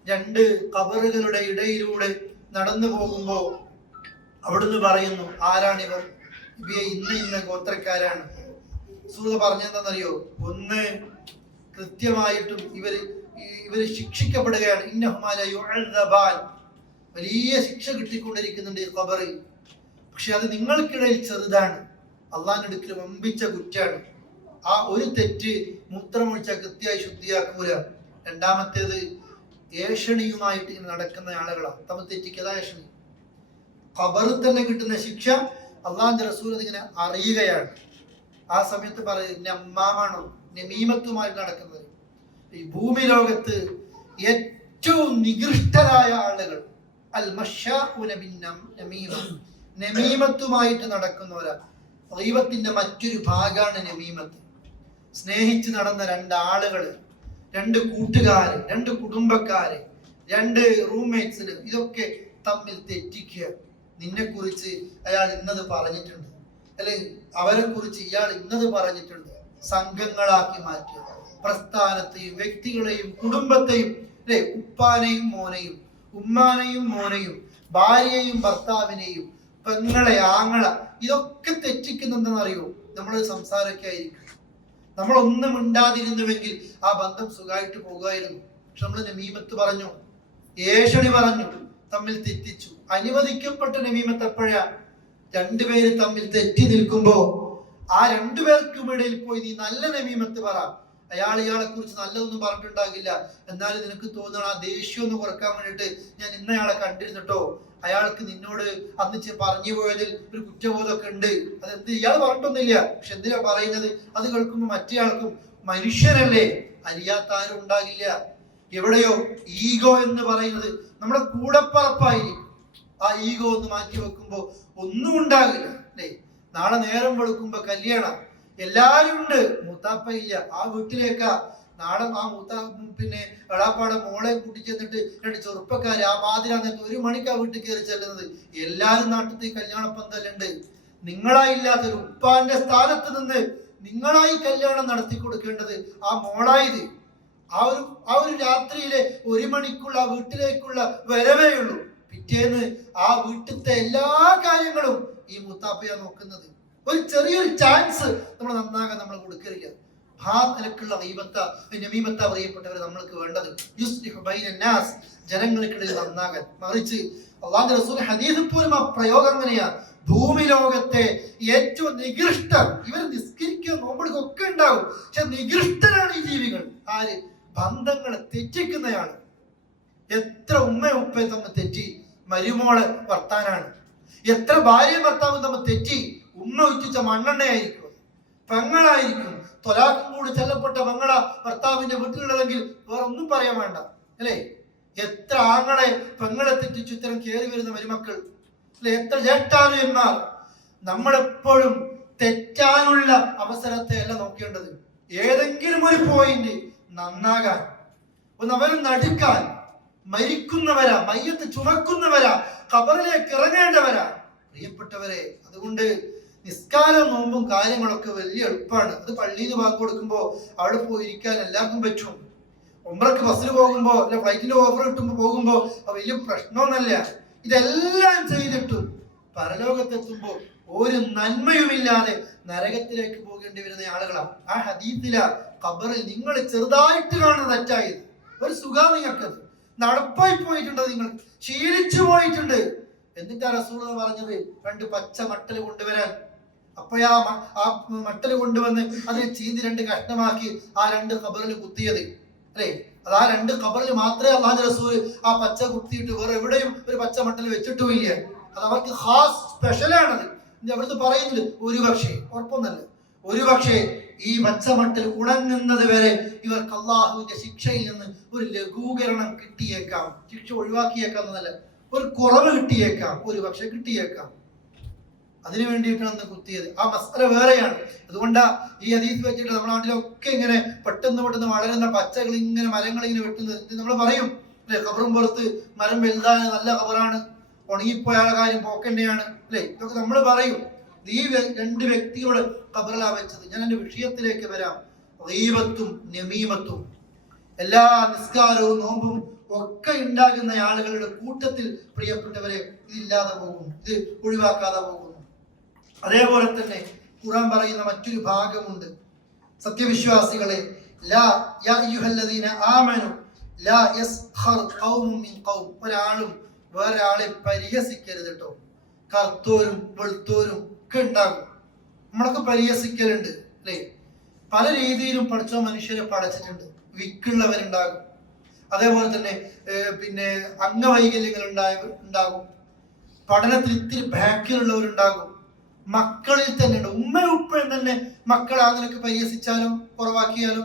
രണ്ട് ഖബറുകളുടെ ഇടയിലൂടെ നടന്നു പോകുമ്പോ അവിടുന്ന് പറയുന്നു, ആരാണിവർ? ഇന്ന ഗോത്രക്കാരാണ്. സൂറ പറഞ്ഞെന്താണെന്നറിയോ? ഒന്ന്, കൃത്യമായിട്ടും ഇവര് ശിക്ഷിക്കപ്പെടുകയാണ്. ഇന്നഹുമാ ലയുഅദ്ദബാൻ, വലിയ ശിക്ഷ കിട്ടിക്കൊണ്ടിരിക്കുന്നുണ്ട് ഈ ഖബറിൽ. പക്ഷെ അത് നിങ്ങൾക്കിടയിൽ ചെറുതാണ്, അള്ളാഹിന്റെ അടുക്കൽ വമ്പിച്ച കുറ്റാണ്. ആ ഒരു തെറ്റ് മൂത്രമൊഴിച്ച കൃത്യമായി ശുദ്ധിയാക്കൂല. രണ്ടാമത്തേത്, ഏഷണിയുമായിട്ട് ഇങ്ങനെ നടക്കുന്ന ആളുകളാണ്. തമ്മിൽ തെറ്റിക്കതാ ഏഷണി. ഖബറിൽ തന്നെ കിട്ടുന്ന ശിക്ഷ അള്ളാഹിന്റെ റസൂൽ അതിങ്ങനെ അറിയുകയാണ്. ആ സമയത്ത് പറയും, നമ്മാമാണോ നമീമത്തുമായിട്ട് നടക്കുന്നത്. ഈ ഭൂമി ലോകത്ത് ഏറ്റവും നികൃഷ്ടരായ ആളുകൾ അൽ മശ്ശാഉന ബിന്നമീമ, നമീമത്തുമായിട്ട് നടക്കുന്നവരാ. ഗീബത്തിന്റെ മറ്റൊരു ഭാഗമാണ് നമീമത്ത്. സ്നേഹിച്ച് നടന്ന രണ്ടാളുകൾ, രണ്ട് കൂട്ടുകാര്, രണ്ട് കുടുംബക്കാര്, രണ്ട് റൂംമേറ്റ്സിന്, ഇതൊക്കെ തമ്മിൽ തെറ്റിക്കുക. നിന്നെ കുറിച്ച് അയാൾ ഇന്നത് പറഞ്ഞിട്ടുണ്ട്, അല്ലെങ്കിൽ അവരെ കുറിച്ച് ഇയാൾ ഇന്നത് പറഞ്ഞിട്ടുണ്ട്. സംഘങ്ങളാക്കി മാറ്റുക. പ്രസ്ഥാനത്തെയും വ്യക്തികളെയും കുടുംബത്തെയും അല്ലെ, ഉപ്പാനെയും മോനെയും, ഉമ്മാനെയും മോനെയും, ഭാര്യയെയും ഭർത്താവിനെയും, പെങ്ങളെ, ആങ്ങള, ഇതൊക്കെ തെറ്റിക്കുന്നെന്തെന്നറിയോ? നമ്മൾ സംസാരമൊക്കെ ആയിരിക്കും. നമ്മളൊന്നും മിണ്ടാതിരുന്നുവെങ്കിൽ ആ ബന്ധം സുഖമായിട്ട് പോകുമായിരുന്നു. പക്ഷെ നമ്മൾ നമീമത്ത് പറഞ്ഞു, ഏഷണി പറഞ്ഞു, തമ്മിൽ തെറ്റിച്ചു. അനുവദിക്കപ്പെട്ട നമീമത്ത് എപ്പോഴാ? രണ്ടുപേര് തമ്മിൽ തെറ്റി നിൽക്കുമ്പോ ആ രണ്ടുപേർക്കും ഇടയിൽ പോയി നീ നല്ല നമീമത്ത് പറ. അയാൾ ഇയാളെ കുറിച്ച് നല്ലതൊന്നും പറഞ്ഞിട്ടുണ്ടാകില്ല, എന്നാലും നിനക്ക് തോന്നണം ആ ദേഷ്യം ഒന്ന് കുറക്കാൻ വേണ്ടിയിട്ട് ഞാൻ ഇന്നയാളെ കണ്ടിരുന്നിട്ടോ, അയാൾക്ക് നിന്നോട് അന്ന് പറഞ്ഞു പോയതിൽ ഒരു കുറ്റബോധമൊക്കെ ഉണ്ട്, അതെന്ത് ഇയാൾ പറഞ്ഞിട്ടൊന്നുമില്ല, പക്ഷെ എന്തിനാ പറയുന്നത്? അത് കേൾക്കുമ്പോൾ മറ്റേയാൾക്കും മനുഷ്യരല്ലേ, അറിയാത്ത ആരും ഉണ്ടാകില്ല. എവിടെയോ ഈഗോ എന്ന് പറയുന്നത് നമ്മുടെ കൂടപ്പറപ്പായിരിക്കും. ആ ഈഗോ ഒന്ന് മാറ്റി വെക്കുമ്പോ ഒന്നും ഉണ്ടാകില്ല അല്ലേ. നാളെ നേരം വെളുക്കുമ്പോ കല്യാണം, എല്ലാരും ഉണ്ട്, മൂത്താപ്പ ഇല്ല. ആ വീട്ടിലേക്കാ നാളെ ആ പിന്നെ എളാപ്പാടെ മോളെ കൂട്ടി ചെന്നിട്ട് രണ്ട് ചെറുപ്പക്കാര് ആ പാതിരാന്നേരത്ത് 1 മണിക്ക് ആ വീട്ടിൽ കയറി ചെല്ലുന്നത്. എല്ലാരും നാട്ടിൽ കല്യാണ പന്തലുണ്ട്. നിങ്ങളായില്ലാത്തൊരു ഉപ്പാന്റെ സ്ഥാനത്ത് നിന്ന് നിങ്ങളായി കല്യാണം നടത്തി കൊടുക്കേണ്ടത് ആ മോളായത്. ആ ഒരു രാത്രിയിലെ 1 മണിക്കുള്ള ആ വീട്ടിലേക്കുള്ള വരവേ ഉള്ളൂ. പിറ്റേന്ന് ആ വീട്ടിലത്തെ എല്ലാ കാര്യങ്ങളും ഈ മുത്താപ്പയാ നോക്കുന്നത്. ഒരു ചെറിയൊരു ചാൻസ് നമ്മൾ നന്നാകാൻ നമ്മൾ കൊടുക്കറില്ല. ആ നിലക്കുള്ള നമീമത്ത പ്രിയപ്പെട്ടവരെ നമ്മൾക്ക് വേണ്ടത് ജനങ്ങൾക്കിടയിൽ നന്നാകാൻ. മറിച്ച് അല്ലാഹുവിന്റെ റസൂൽ ഹദീസിൽ പോലും ആ പ്രയോഗം അങ്ങനെയാ. ഭൂമി ലോകത്തെ ഏറ്റവും നികൃഷ്ടം, ഇവർ നിസ്കരിക്കുക നോമ്പെടുക്കൊക്കെ ഉണ്ടാവും, പക്ഷെ നികൃഷ്ടരാണ് ഈ ജീവികൾ. ആര്? ബന്ധങ്ങളെ തെറ്റിക്കുന്നയാൾ. എത്ര ഉമ്മയും ഉപ്പയും തമ്മിൽ തെറ്റി മരുമോള് ഭർത്താനാണ്. എത്ര ഭാര്യയും ഭർത്താവും തമ്മിൽ തെറ്റി ഉമ്മ ഉറ്റിച്ച മണ്ണെണ്ണയായിരിക്കും, പെങ്ങളായിരിക്കും. തൊലാഖും കൂടി ചെല്ലപ്പെട്ട പെങ്ങള ഭർത്താവിന്റെ വീട്ടിലുള്ളതെങ്കിൽ വേറെ ഒന്നും പറയാൻ വേണ്ട അല്ലേ. എത്ര ആങ്ങളെ പെങ്ങളെ തെറ്റിച്ചു ഇത്തരം കയറി വരുന്ന മരുമക്കൾ അല്ലെ, എത്ര ജ്യേഷ്ഠാനുന്മാർ. നമ്മളെപ്പോഴും തെറ്റാനുള്ള അവസരത്തെ അല്ല നോക്കേണ്ടത്, ഏതെങ്കിലും ഒരു പോയിന്റ് നന്നാകാൻ, ഒന്ന് അവരെ നടുക്കാൻ. മരിക്കുന്നവരാ, മയ്യത്ത് ചുമക്കുന്നവരാ, ഖബറിലേക്ക് ഇറങ്ങേണ്ടവരാ പ്രിയപ്പെട്ടവരെ. അതുകൊണ്ട് നിസ്കാരം നോമ്പും കാര്യങ്ങളൊക്കെ വലിയ എളുപ്പമാണ്. അത് പള്ളിയിൽ നിന്ന് വാക്ക് കൊടുക്കുമ്പോൾ അവിടെ പോയി ഇരിക്കാൻ എല്ലാവർക്കും പറ്റും. ഉംറക്ക് ബസ്സിൽ പോകുമ്പോ അല്ല ഫ്ലൈറ്റിന്റെ ഓഫർ കിട്ടുമ്പോ പോകുമ്പോ വലിയ പ്രശ്നമൊന്നല്ല. ഇതെല്ലാം ചെയ്തിട്ടും പരലോകത്തെത്തുമ്പോ ഒരു നന്മയുമില്ലാതെ നരകത്തിലേക്ക് പോകേണ്ടി വരുന്ന ആളുകളാണ്. ആ ഹദീസിലാ ഖബറിൽ നിങ്ങൾ ചെറുതായിട്ട് കാണുന്ന തെറ്റായത് ഒരു സുഖം നിങ്ങൾക്കത് നടപ്പായി പോയിട്ടുണ്ട്, നിങ്ങൾ ശീലിച്ചു പോയിട്ടുണ്ട്. എന്നിട്ടാ റസൂൽ പറഞ്ഞത് 2 പച്ച മട്ടൽ കൊണ്ടുവരാൻ. അപ്പോഴാ ആ മട്ടൽ കൊണ്ടുവന്ന് അതിനെ ചീന്തി 2 കഷ്ണമാക്കി ആ 2 ഖബറിൽ കുത്തിയത് അല്ലേ. അത് ആ 2 ഖബറിൽ മാത്രമേ അല്ലാഹുവിന്റെ റസൂൽ ആ പച്ച കുത്തിയിട്ട് വേറെ എവിടെയും ഒരു പച്ച മട്ടൽ വെച്ചിട്ടുമില്ല. അത് അവർക്ക് ഖാസ് സ്പെഷ്യലാണത്. അവിടുത്തെ പറയുന്നില്ല, ഒരുപക്ഷെ ഉറപ്പൊന്നല്ല, ഒരുപക്ഷെ ഈ പച്ചമട്ടിൽ ഉണങ്ങുന്നത് വരെ ഇവർക്ക് അള്ളാഹുവിന്റെ ശിക്ഷയിൽ നിന്ന് ഒരു ലഘൂകരണം കിട്ടിയേക്കാം. ശിക്ഷ ഒഴിവാക്കിയേക്കാം എന്നല്ല, ഒരു കുറവ് കിട്ടിയേക്കാം, ഒരു പക്ഷെ കിട്ടിയേക്കാം. അതിനു വേണ്ടിയിട്ടാണ് അന്ന് കുത്തിയത്. ആ മസാല വേറെയാണ്. അതുകൊണ്ടാ ഈ ഹദീസ് വെച്ചിട്ട് നമ്മുടെ നാട്ടിലൊക്കെ ഇങ്ങനെ പെട്ടെന്ന് വളരുന്ന പച്ചകൾ ഇങ്ങനെ മരങ്ങൾ ഇങ്ങനെ വെട്ടുന്നത് നമ്മൾ പറയും അല്ലെ. ഖബറും പുറത്ത് മരം വലുതാണ്, നല്ല ഖബറാണ്, ഉണങ്ങിപ്പോയ കാര്യം പോക്കന്നെയാണ് അല്ലെ. ഇതൊക്കെ നമ്മൾ പറയും. ഈ 2 വ്യക്തികളുടെ ഖബറിലാ വെച്ചത്. ഞാൻ എന്റെ വിഷയത്തിലേക്ക് വരാം. ഗീബത്തും നമീമത്തും, എല്ലാ നിസ്കാരവും നോമ്പും ഒക്കെ ഉണ്ടാകുന്ന ആളുകളുടെ കൂട്ടത്തിൽ പ്രിയപ്പെട്ടവരെ ഇതില്ലാതെ പോകുന്നു, ഇത് ഒഴിവാക്കാതെ പോകുന്നു. അതേപോലെ തന്നെ ഖുർആൻ പറയുന്ന മറ്റൊരു ഭാഗമുണ്ട്, സത്യവിശ്വാസികളെ ലാ യാ അയ്യുഹല്ലദീന ആമനു ലാ യസ്ഖർ ഖൗമുൻ മിൻ ഖൗം, ഒരാളും വേറെ ആളെ പരിഹസിക്കരുത് കേട്ടോ. കർത്തോരും വെളുത്തോരും ഒക്കെ ഉണ്ടാകും, നമ്മളൊക്കെ പരിഹസിക്കലുണ്ട് അല്ലേ. പല രീതിയിലും പഠിച്ച മനുഷ്യരെ പടച്ചിട്ടുണ്ട്. വിക്കുള്ളവരുണ്ടാകും, അതേപോലെ തന്നെ പിന്നെ അംഗവൈകല്യങ്ങൾ ഉണ്ടാകും, പഠനത്തിൽ ഇത്തിരി ബാക്കിലുള്ളവരുണ്ടാകും, മക്കളിൽ തന്നെ ഉണ്ട്. ഉമ്മയും ഉപ്പയും തന്നെ മക്കളെ അതിനൊക്കെ പരിഹസിച്ചാലോ കുറവാക്കിയാലോ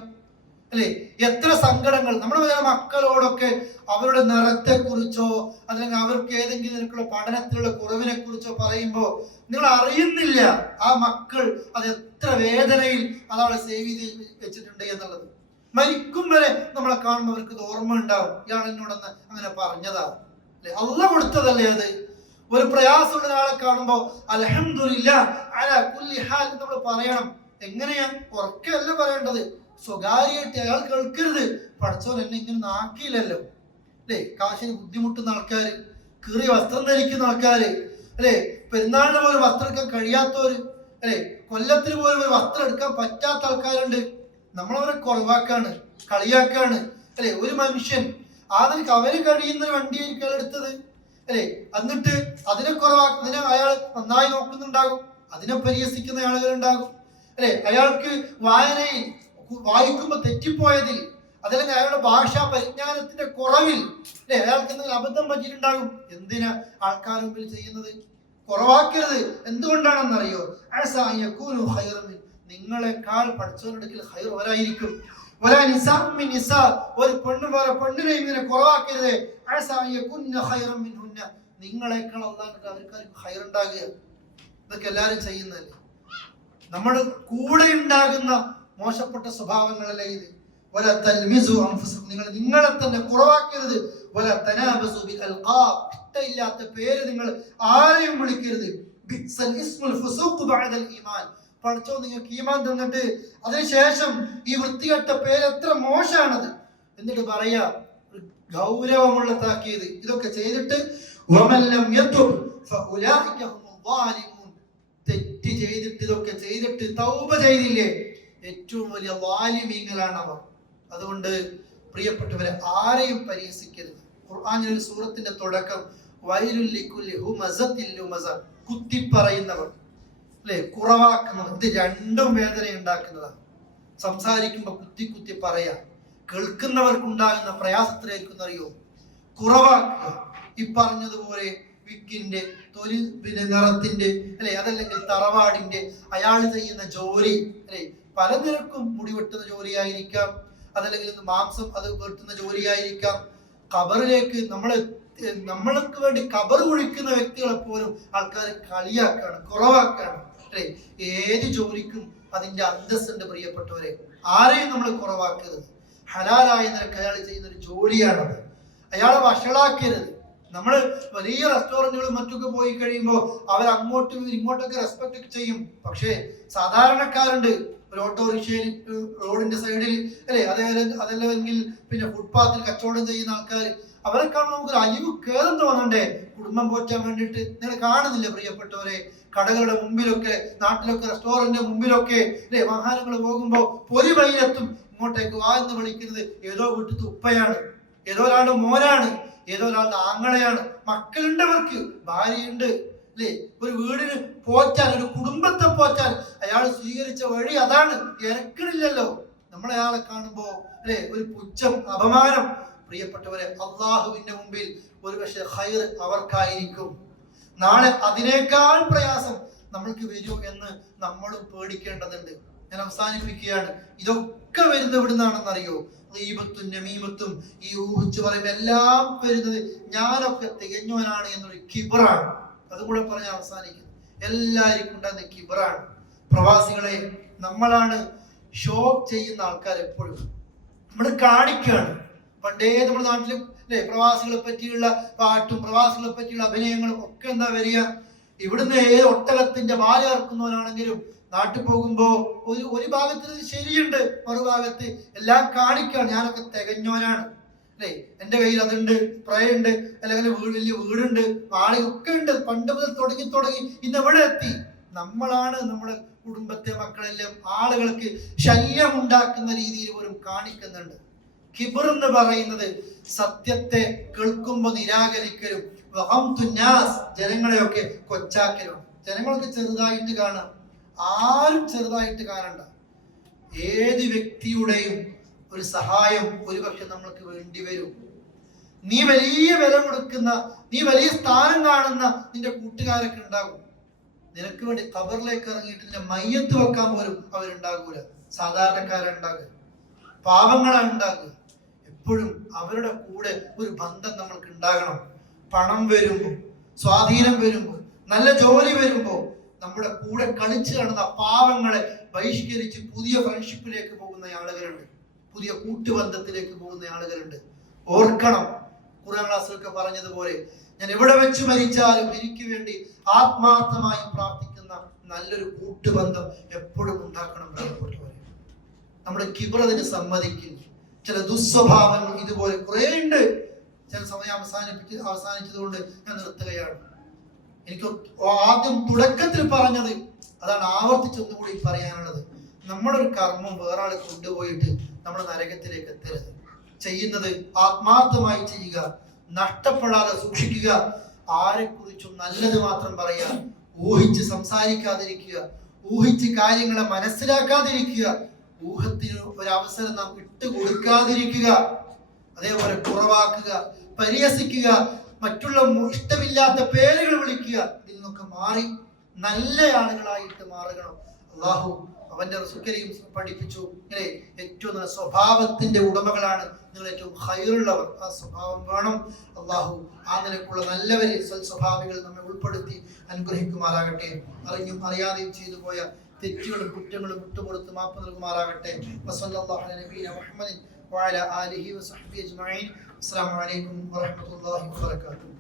അല്ലെ. എത്ര സങ്കടങ്ങൾ നമ്മുടെ മക്കളോടൊക്കെ അവരുടെ നിറത്തെ കുറിച്ചോ അല്ലെങ്കിൽ അവർക്ക് ഏതെങ്കിലും തരത്തിലുള്ള പഠനത്തിലുള്ള കുറവിനെ കുറിച്ചോ പറയുമ്പോൾ നിങ്ങൾ അറിയുന്നില്ല ആ മക്കൾ അത് എത്ര വേദനയിൽ അതവിടെ സേവ് ചെയ്ത് വെച്ചിട്ടുണ്ട് എന്നുള്ളത്. മരിക്കും വരെ നമ്മളെ കാണുമ്പോൾ അവർക്ക് ഓർമ്മ ഉണ്ടാവും, ഇയാൾ എന്നോടൊന്ന് അങ്ങനെ പറഞ്ഞതാ അല്ലെ, അള്ളാഹ് കൊടുത്തതല്ലേ അത്. ഒരു പ്രയാസമുള്ള ഒരാളെ കാണുമ്പോൾ അൽഹംദുലില്ലാഹ് അലാ കുല്ലി ഹാൽ നമ്മൾ പറയണം. എങ്ങനെയാ? ഉറക്കല്ല പറയേണ്ടത്, സ്വകാര്യമായിട്ട് അയാൾ കേൾക്കരുത്, പഠിച്ചവൻ എന്നെ ഇങ്ങനെ ആക്കിയില്ലല്ലോ അല്ലെ. കാശിന് ബുദ്ധിമുട്ടുന്ന ആൾക്കാര്, കീറിയ വസ്ത്രം ധരിക്കുന്ന ആൾക്കാര് അല്ലെ, പെരുന്നാളിന് പോലും വസ്ത്രം എടുക്കാൻ കഴിയാത്തവര് അല്ലെ, കൊല്ലത്തിന് പോലും ഒരു വസ്ത്രം എടുക്കാൻ പറ്റാത്ത ആൾക്കാരുണ്ട്. നമ്മളവരെ കുറവാക്കാണ്, കളിയാക്കാണ് അല്ലെ. ഒരു മനുഷ്യൻ അതിന് അവര് കഴിയുന്ന വണ്ടിയായിരിക്കും എടുത്തത് അല്ലെ, എന്നിട്ട് അതിനെ കുറവാക്കുന്നതിനെ അയാൾ നന്നായി നോക്കുന്നുണ്ടാകും, അതിനെ പരിഹസിക്കുന്ന ആളുകളുണ്ടാകും അല്ലെ. അയാൾക്ക് വായിക്കുമ്പോ തെറ്റിപ്പോയതിൽ, അതല്ലെങ്കിൽ അയാളുടെ ഭാഷാ പരിജ്ഞാനത്തിന്റെ കുറവിൽ അല്ലെ, അയാൾക്ക് എന്തെങ്കിലും അബദ്ധം പറ്റിയിട്ടുണ്ടാകും. എന്തിനാ ആൾക്കാർ മുമ്പിൽ ചെയ്യുന്നത്? കുറവാക്കരുത്. എന്തുകൊണ്ടാണെന്നറിയോ? നിങ്ങളെക്കാൾ പഠിച്ചവരുടെ ഹൈർ അവരായിരിക്കും. ഒരു പെണ്ണ് പോലെ പെണ്ണിനെ ഇങ്ങനെ കുറവാക്കരുത്. നിങ്ങളെക്കാൾ അല്ലാണ്ട് അവർക്ക് ഹൈർ ഉണ്ടാകുക. ഇതൊക്കെ എല്ലാരും ചെയ്യുന്നതല്ലേ. നമ്മുടെ കൂടെ ഉണ്ടാകുന്ന മോശപ്പെട്ട സ്വഭാവങ്ങളല്ലേ ഇത്. നിങ്ങൾ നിങ്ങളെ തന്നെ കുറവാക്കരുത്. ഇഷ്ടമില്ലാത്ത പേര് നിങ്ങൾ ആരെയും വിളിക്കരുത്. പഠിച്ചോ, നിങ്ങൾക്ക് ഈമാൻ തന്നിട്ട് അതിനുശേഷം ഈ വൃത്തികെട്ട പേര് എത്ര മോശമാണത് എന്നിട്ട് പറയാ, ഗൗരവമുള്ള താക്കീത്. ഇതൊക്കെ ചെയ്തിട്ട് തെറ്റ് ചെയ്തിട്ട് ഇതൊക്കെ ചെയ്തിട്ട് തൗബ ചെയ്തില്ലേ, ഏറ്റവും വലിയ ളാലിമീങ്ങളാണ് അവർ. അതുകൊണ്ട് പ്രിയപ്പെട്ടവരെ, ആരെയും പരിഹസിക്കരുത്. ഖുർആനിലെ ഒരു സൂറത്തിന്റെ തുടക്കം വൈലുൽ ലികുല്ലി ഹുമസത്തിൽ ലുമസ, കുത്തി പറയുന്നവർ അല്ലെ, കുറവാക്കുന്നവർ. ഇത് രണ്ടും വേദന ഉണ്ടാക്കുന്നതാണ്. സംസാരിക്കുമ്പോ കുത്തി കുത്തി പറയാ, കേൾക്കുന്നവർക്കുണ്ടാകുന്ന പ്രയാസത്തിലായിരിക്കും അറിയോ. കുറവാക്കുക. ഈ പറഞ്ഞതുപോലെ വിക്കിന്റെ തൊലി നിറത്തിന്റെ അല്ലെ, അതല്ലെങ്കിൽ തറവാടിന്റെ അയാൾ ചെയ്യുന്ന ജോലി അല്ലെ, പലനിരക്കും മുടി വെട്ടുന്ന ജോലിയായിരിക്കാം, അതല്ലെങ്കിൽ മാംസം അത് വെട്ടുന്ന ജോലിയായിരിക്കാം. ഖബറിലേക്ക് നമ്മൾക്ക് വേണ്ടി ഖബർ കുഴിക്കുന്ന വ്യക്തികളെ പോലും ആൾക്കാർ കളിയാക്കാണ്, കുറവാക്കാണ് അല്ലെ. ഏത് ജോലിക്കും അതിന്റെ അന്തസ്സുണ്ട് പ്രിയപ്പെട്ടവരെ. ആരെയും നമ്മൾ കുറവാക്കരുത്. ഹലാലായ നിരക്ക് അയാൾ ചെയ്യുന്ന ഒരു ജോലിയാണത്. അയാളെ വഷളാക്കരുത്. നമ്മൾ വലിയ റെസ്റ്റോറന്റുകളും മറ്റൊക്കെ പോയി കഴിയുമ്പോൾ അവർ അങ്ങോട്ടും ഇങ്ങോട്ടൊക്കെ റെസ്പെക്ട് ഒക്കെ ചെയ്യും. പക്ഷേ സാധാരണക്കാരുണ്ട്, ഒരു ഓട്ടോറിക്ഷയിൽ റോഡിന്റെ സൈഡിൽ അല്ലെ, അതല്ലെങ്കിൽ പിന്നെ ഫുട്പാത്തിൽ കച്ചവടം ചെയ്യുന്ന ആൾക്കാർ, അവരെ കാണുമ്പോൾ നമുക്കൊരു അലിവ് കേറും തോന്നണ്ടേ? കുടുംബം പോറ്റാൻ വേണ്ടിയിട്ട് നിങ്ങൾ കാണുന്നില്ല പ്രിയപ്പെട്ടവരെ, കടകളുടെ മുമ്പിലൊക്കെ, നാട്ടിലൊക്കെ റെസ്റ്റോറന്റിന്റെ മുമ്പിലൊക്കെ അല്ലെ, വാഹനങ്ങൾ പോകുമ്പോൾ പൊരി വൈരത്തും ഇങ്ങോട്ടേക്ക് വാ എന്ന് വിളിക്കുന്നത് ഏതോ വീട്ടിൽ ഉപ്പയാണ്, ഏതോ ഒരാളുടെ മോനാണ്, ഏതോ ഒരാളുടെ ആങ്ങളെയാണ്. മക്കളുണ്ട്, അവർക്ക് ഭാര്യയുണ്ട് അല്ലെ. ഒരു വീടിന് പോറ്റാൻ, ഒരു കുടുംബത്തെ പോറ്റാൻ അയാൾ സ്വീകരിച്ച വഴി അതാണ്. ഇറക്കണില്ലല്ലോ നമ്മളയാളെ കാണുമ്പോ അല്ലെ, ഒരു പുച്ഛം, അപമാനം. പ്രിയപ്പെട്ടവരെ, അള്ളാഹുവിന്റെ മുമ്പിൽ ഒരുപക്ഷെ ഖൈർ അവർക്കായിരിക്കും. നാളെ അതിനേക്കാൾ പ്രയാസം നമ്മൾക്ക് വരൂ എന്ന് നമ്മളും പേടിക്കേണ്ടതുണ്ട്. ഞാൻ അവസാനിപ്പിക്കുകയാണ്. ഇതൊക്കെ വരുന്നത് എവിടുന്നാണെന്നറിയോ? ഗീബത്തും നമീമത്തും ഈ ഊഹിച്ചു പറയുമ്പോൾ എല്ലാം വരുന്നത് ഞാനൊക്കെ തികഞ്ഞവനാണ് എന്നൊരു കിബറാണ്. അതുകൂടെ പറഞ്ഞ് അവസാനിക്കുന്നു. എല്ലാവർക്കും ഉണ്ടാകുന്ന കിബറാണ്. പ്രവാസികളെ, നമ്മളാണ് ഷോ ചെയ്യുന്ന ആൾക്കാർ. എപ്പോഴും നമ്മൾ കാണിക്കുകയാണ്. പണ്ടേ നമ്മുടെ നാട്ടിലും അല്ലെ, പ്രവാസികളെ പറ്റിയുള്ള പാട്ടും പ്രവാസികളെ പറ്റിയുള്ള അഭിനയങ്ങളും ഒക്കെ എന്താ വരിക? ഇവിടുന്ന് ഏത് ഒട്ടകത്തിന്റെ വാല ഇറക്കുന്നവനാണെങ്കിലും നാട്ടിൽ പോകുമ്പോ ഒരു ഭാഗത്ത് ശരിയുണ്ട്, മറുഭാഗത്ത് എല്ലാം കാണിക്കുകയാണ്. ഞാനൊക്കെ തികഞ്ഞവനാണ് അല്ലെ, എന്റെ കയ്യിൽ അതുണ്ട്, സ്പ്രേയുണ്ട്, അല്ലെങ്കിൽ വലിയ വീടുണ്ട്, ആളുകളൊക്കെ ഉണ്ട്. പണ്ട് മുതൽ തുടങ്ങി ഇന്ന് എവിടെ എത്തി? നമ്മളാണ് നമ്മുടെ കുടുംബത്തെ, മക്കളെല്ലാം ആളുകൾക്ക് ശല്യം ഉണ്ടാക്കുന്ന രീതിയിൽ പോലും കാണിക്കുന്നുണ്ട്. കിബർ എന്ന് പറയുന്നത് സത്യത്തെ കേൾക്കുമ്പോൾ നിരാകരിക്കലും ജനങ്ങളെയൊക്കെ കൊച്ചാക്കലും. ജനങ്ങളൊക്കെ ചെറുതായിട്ട് കാണാം, ആരും ചെറുതായിട്ട് കാണണ്ട. ഏത് വ്യക്തിയുടെയും ഒരു സഹായം ഒരുപക്ഷെ നമ്മൾക്ക് വേണ്ടി വരും. നീ വലിയ വില കൊടുക്കുന്ന, നീ വലിയ സ്ഥാനം കാണുന്ന നിന്റെ കൂട്ടുകാരൊക്കെ ഉണ്ടാകും. നിനക്ക് വേണ്ടി ഖബറിലേക്ക് ഇറങ്ങിയിട്ട് നിന്റെ മയ്യത്ത് വെക്കാൻ പോലും അവരുണ്ടാകൂല. സാധാരണക്കാരുണ്ടാകുക, പാപങ്ങളാണ് ഉണ്ടാകുക. എപ്പോഴും അവരുടെ കൂടെ ഒരു ബന്ധം നമ്മൾക്ക് ഉണ്ടാകണം. പണം വരുമ്പോ, സ്വാധീനം വരുമ്പോ, നല്ല ജോലി വരുമ്പോ നമ്മുടെ കൂടെ കളിച്ച് നടന്ന പാവങ്ങളെ ബഹിഷ്കരിച്ച് പുതിയ ഫ്രണ്ട്ഷിപ്പിലേക്ക് പോകുന്ന ആളുകളുണ്ട്, പുതിയ കൂട്ടുബന്ധത്തിലേക്ക് പോകുന്ന ആളുകളുണ്ട്. ഓർക്കണം, ഖുർആൻ ക്ലാസ്സിലൊക്കെ പറഞ്ഞതുപോലെ, ഞാൻ എവിടെ വെച്ച് മരിച്ചാലും എനിക്ക് വേണ്ടി ആത്മാർത്ഥമായി പ്രാർത്ഥിക്കുന്ന നല്ലൊരു കൂട്ടുബന്ധം എപ്പോഴും ഉണ്ടാക്കണം. നമ്മുടെ കിബ്റതിന് സമ്മതിക്കില്ല. ചില ദുസ്വഭാവങ്ങൾ ഇതുപോലെ കുറേ ഉണ്ട്. ചില സമയം അവസാനിച്ചതുകൊണ്ട് ഞാൻ നിർത്തുകയാണ്. എനിക്ക് ആദ്യം തുടക്കത്തിൽ പറഞ്ഞത് അതാണ്, ആവർത്തിച്ചൊന്നുകൂടി പറയാനുള്ളത്. നമ്മളൊരു കർമ്മം വേറെ ആൾ കൊണ്ടുപോയിട്ട് നമ്മൾ നരകത്തിലേക്ക് എത്തരുത്. ചെയ്യുന്നത് ആത്മാർത്ഥമായി ചെയ്യുക, നഷ്ടപ്പെടാതെ സൂക്ഷിക്കുക, ആരെക്കുറിച്ചും നല്ലത് മാത്രം പറയുക, ഊഹിച്ച് സംസാരിക്കാതിരിക്കുക, ഊഹിച്ച് കാര്യങ്ങളെ മനസ്സിലാക്കാതിരിക്കുക, ഊഹത്തിന് ഒരവസരം നാം ഇട്ടുകൊടുക്കാതിരിക്കുക, അതേപോലെ കുറവാക്കുക, പരിഹസിക്കുക, മറ്റുള്ള ഇഷ്ടമില്ലാത്ത പേരുകൾ വിളിക്കുക, ഇതിൽ നിന്നൊക്കെ മാറി നല്ല ആളുകളായിട്ട് മാറണം. അള്ളാഹു അവന്റെ റസൂലും പഠിപ്പിച്ചു, ഇങ്ങനെ ഏറ്റവും നല്ല സ്വഭാവത്തിന്റെ ഉടമകളാണ് നിങ്ങൾ ഏറ്റവും ഹൈറുള്ളവർ. ആ സ്വഭാവം വേണം. അള്ളാഹു ആ നിലക്കുള്ള നല്ലവരെ സ്വഭാവികൾ നമ്മെ ഉൾപ്പെടുത്തി അനുഗ്രഹിക്കുമാറാകട്ടെ. അറിഞ്ഞും അറിയാതെയും ചെയ്തു പോയ തെറ്റുകളും കുറ്റങ്ങളും വിട്ടുകൊടുത്ത് മാപ്പ് നൽകുമാറാകട്ടെ. വസല്ലല്ലാഹു അലാ നബിയിന മുഹമ്മദിൻ വഅലാ ആലിഹി വസഹ്ബിഹി അജ്മഈൻ. അസ്സലാമു അലൈക്കും വറഹ്മത്തുള്ളാഹി വബറകാതുഹു.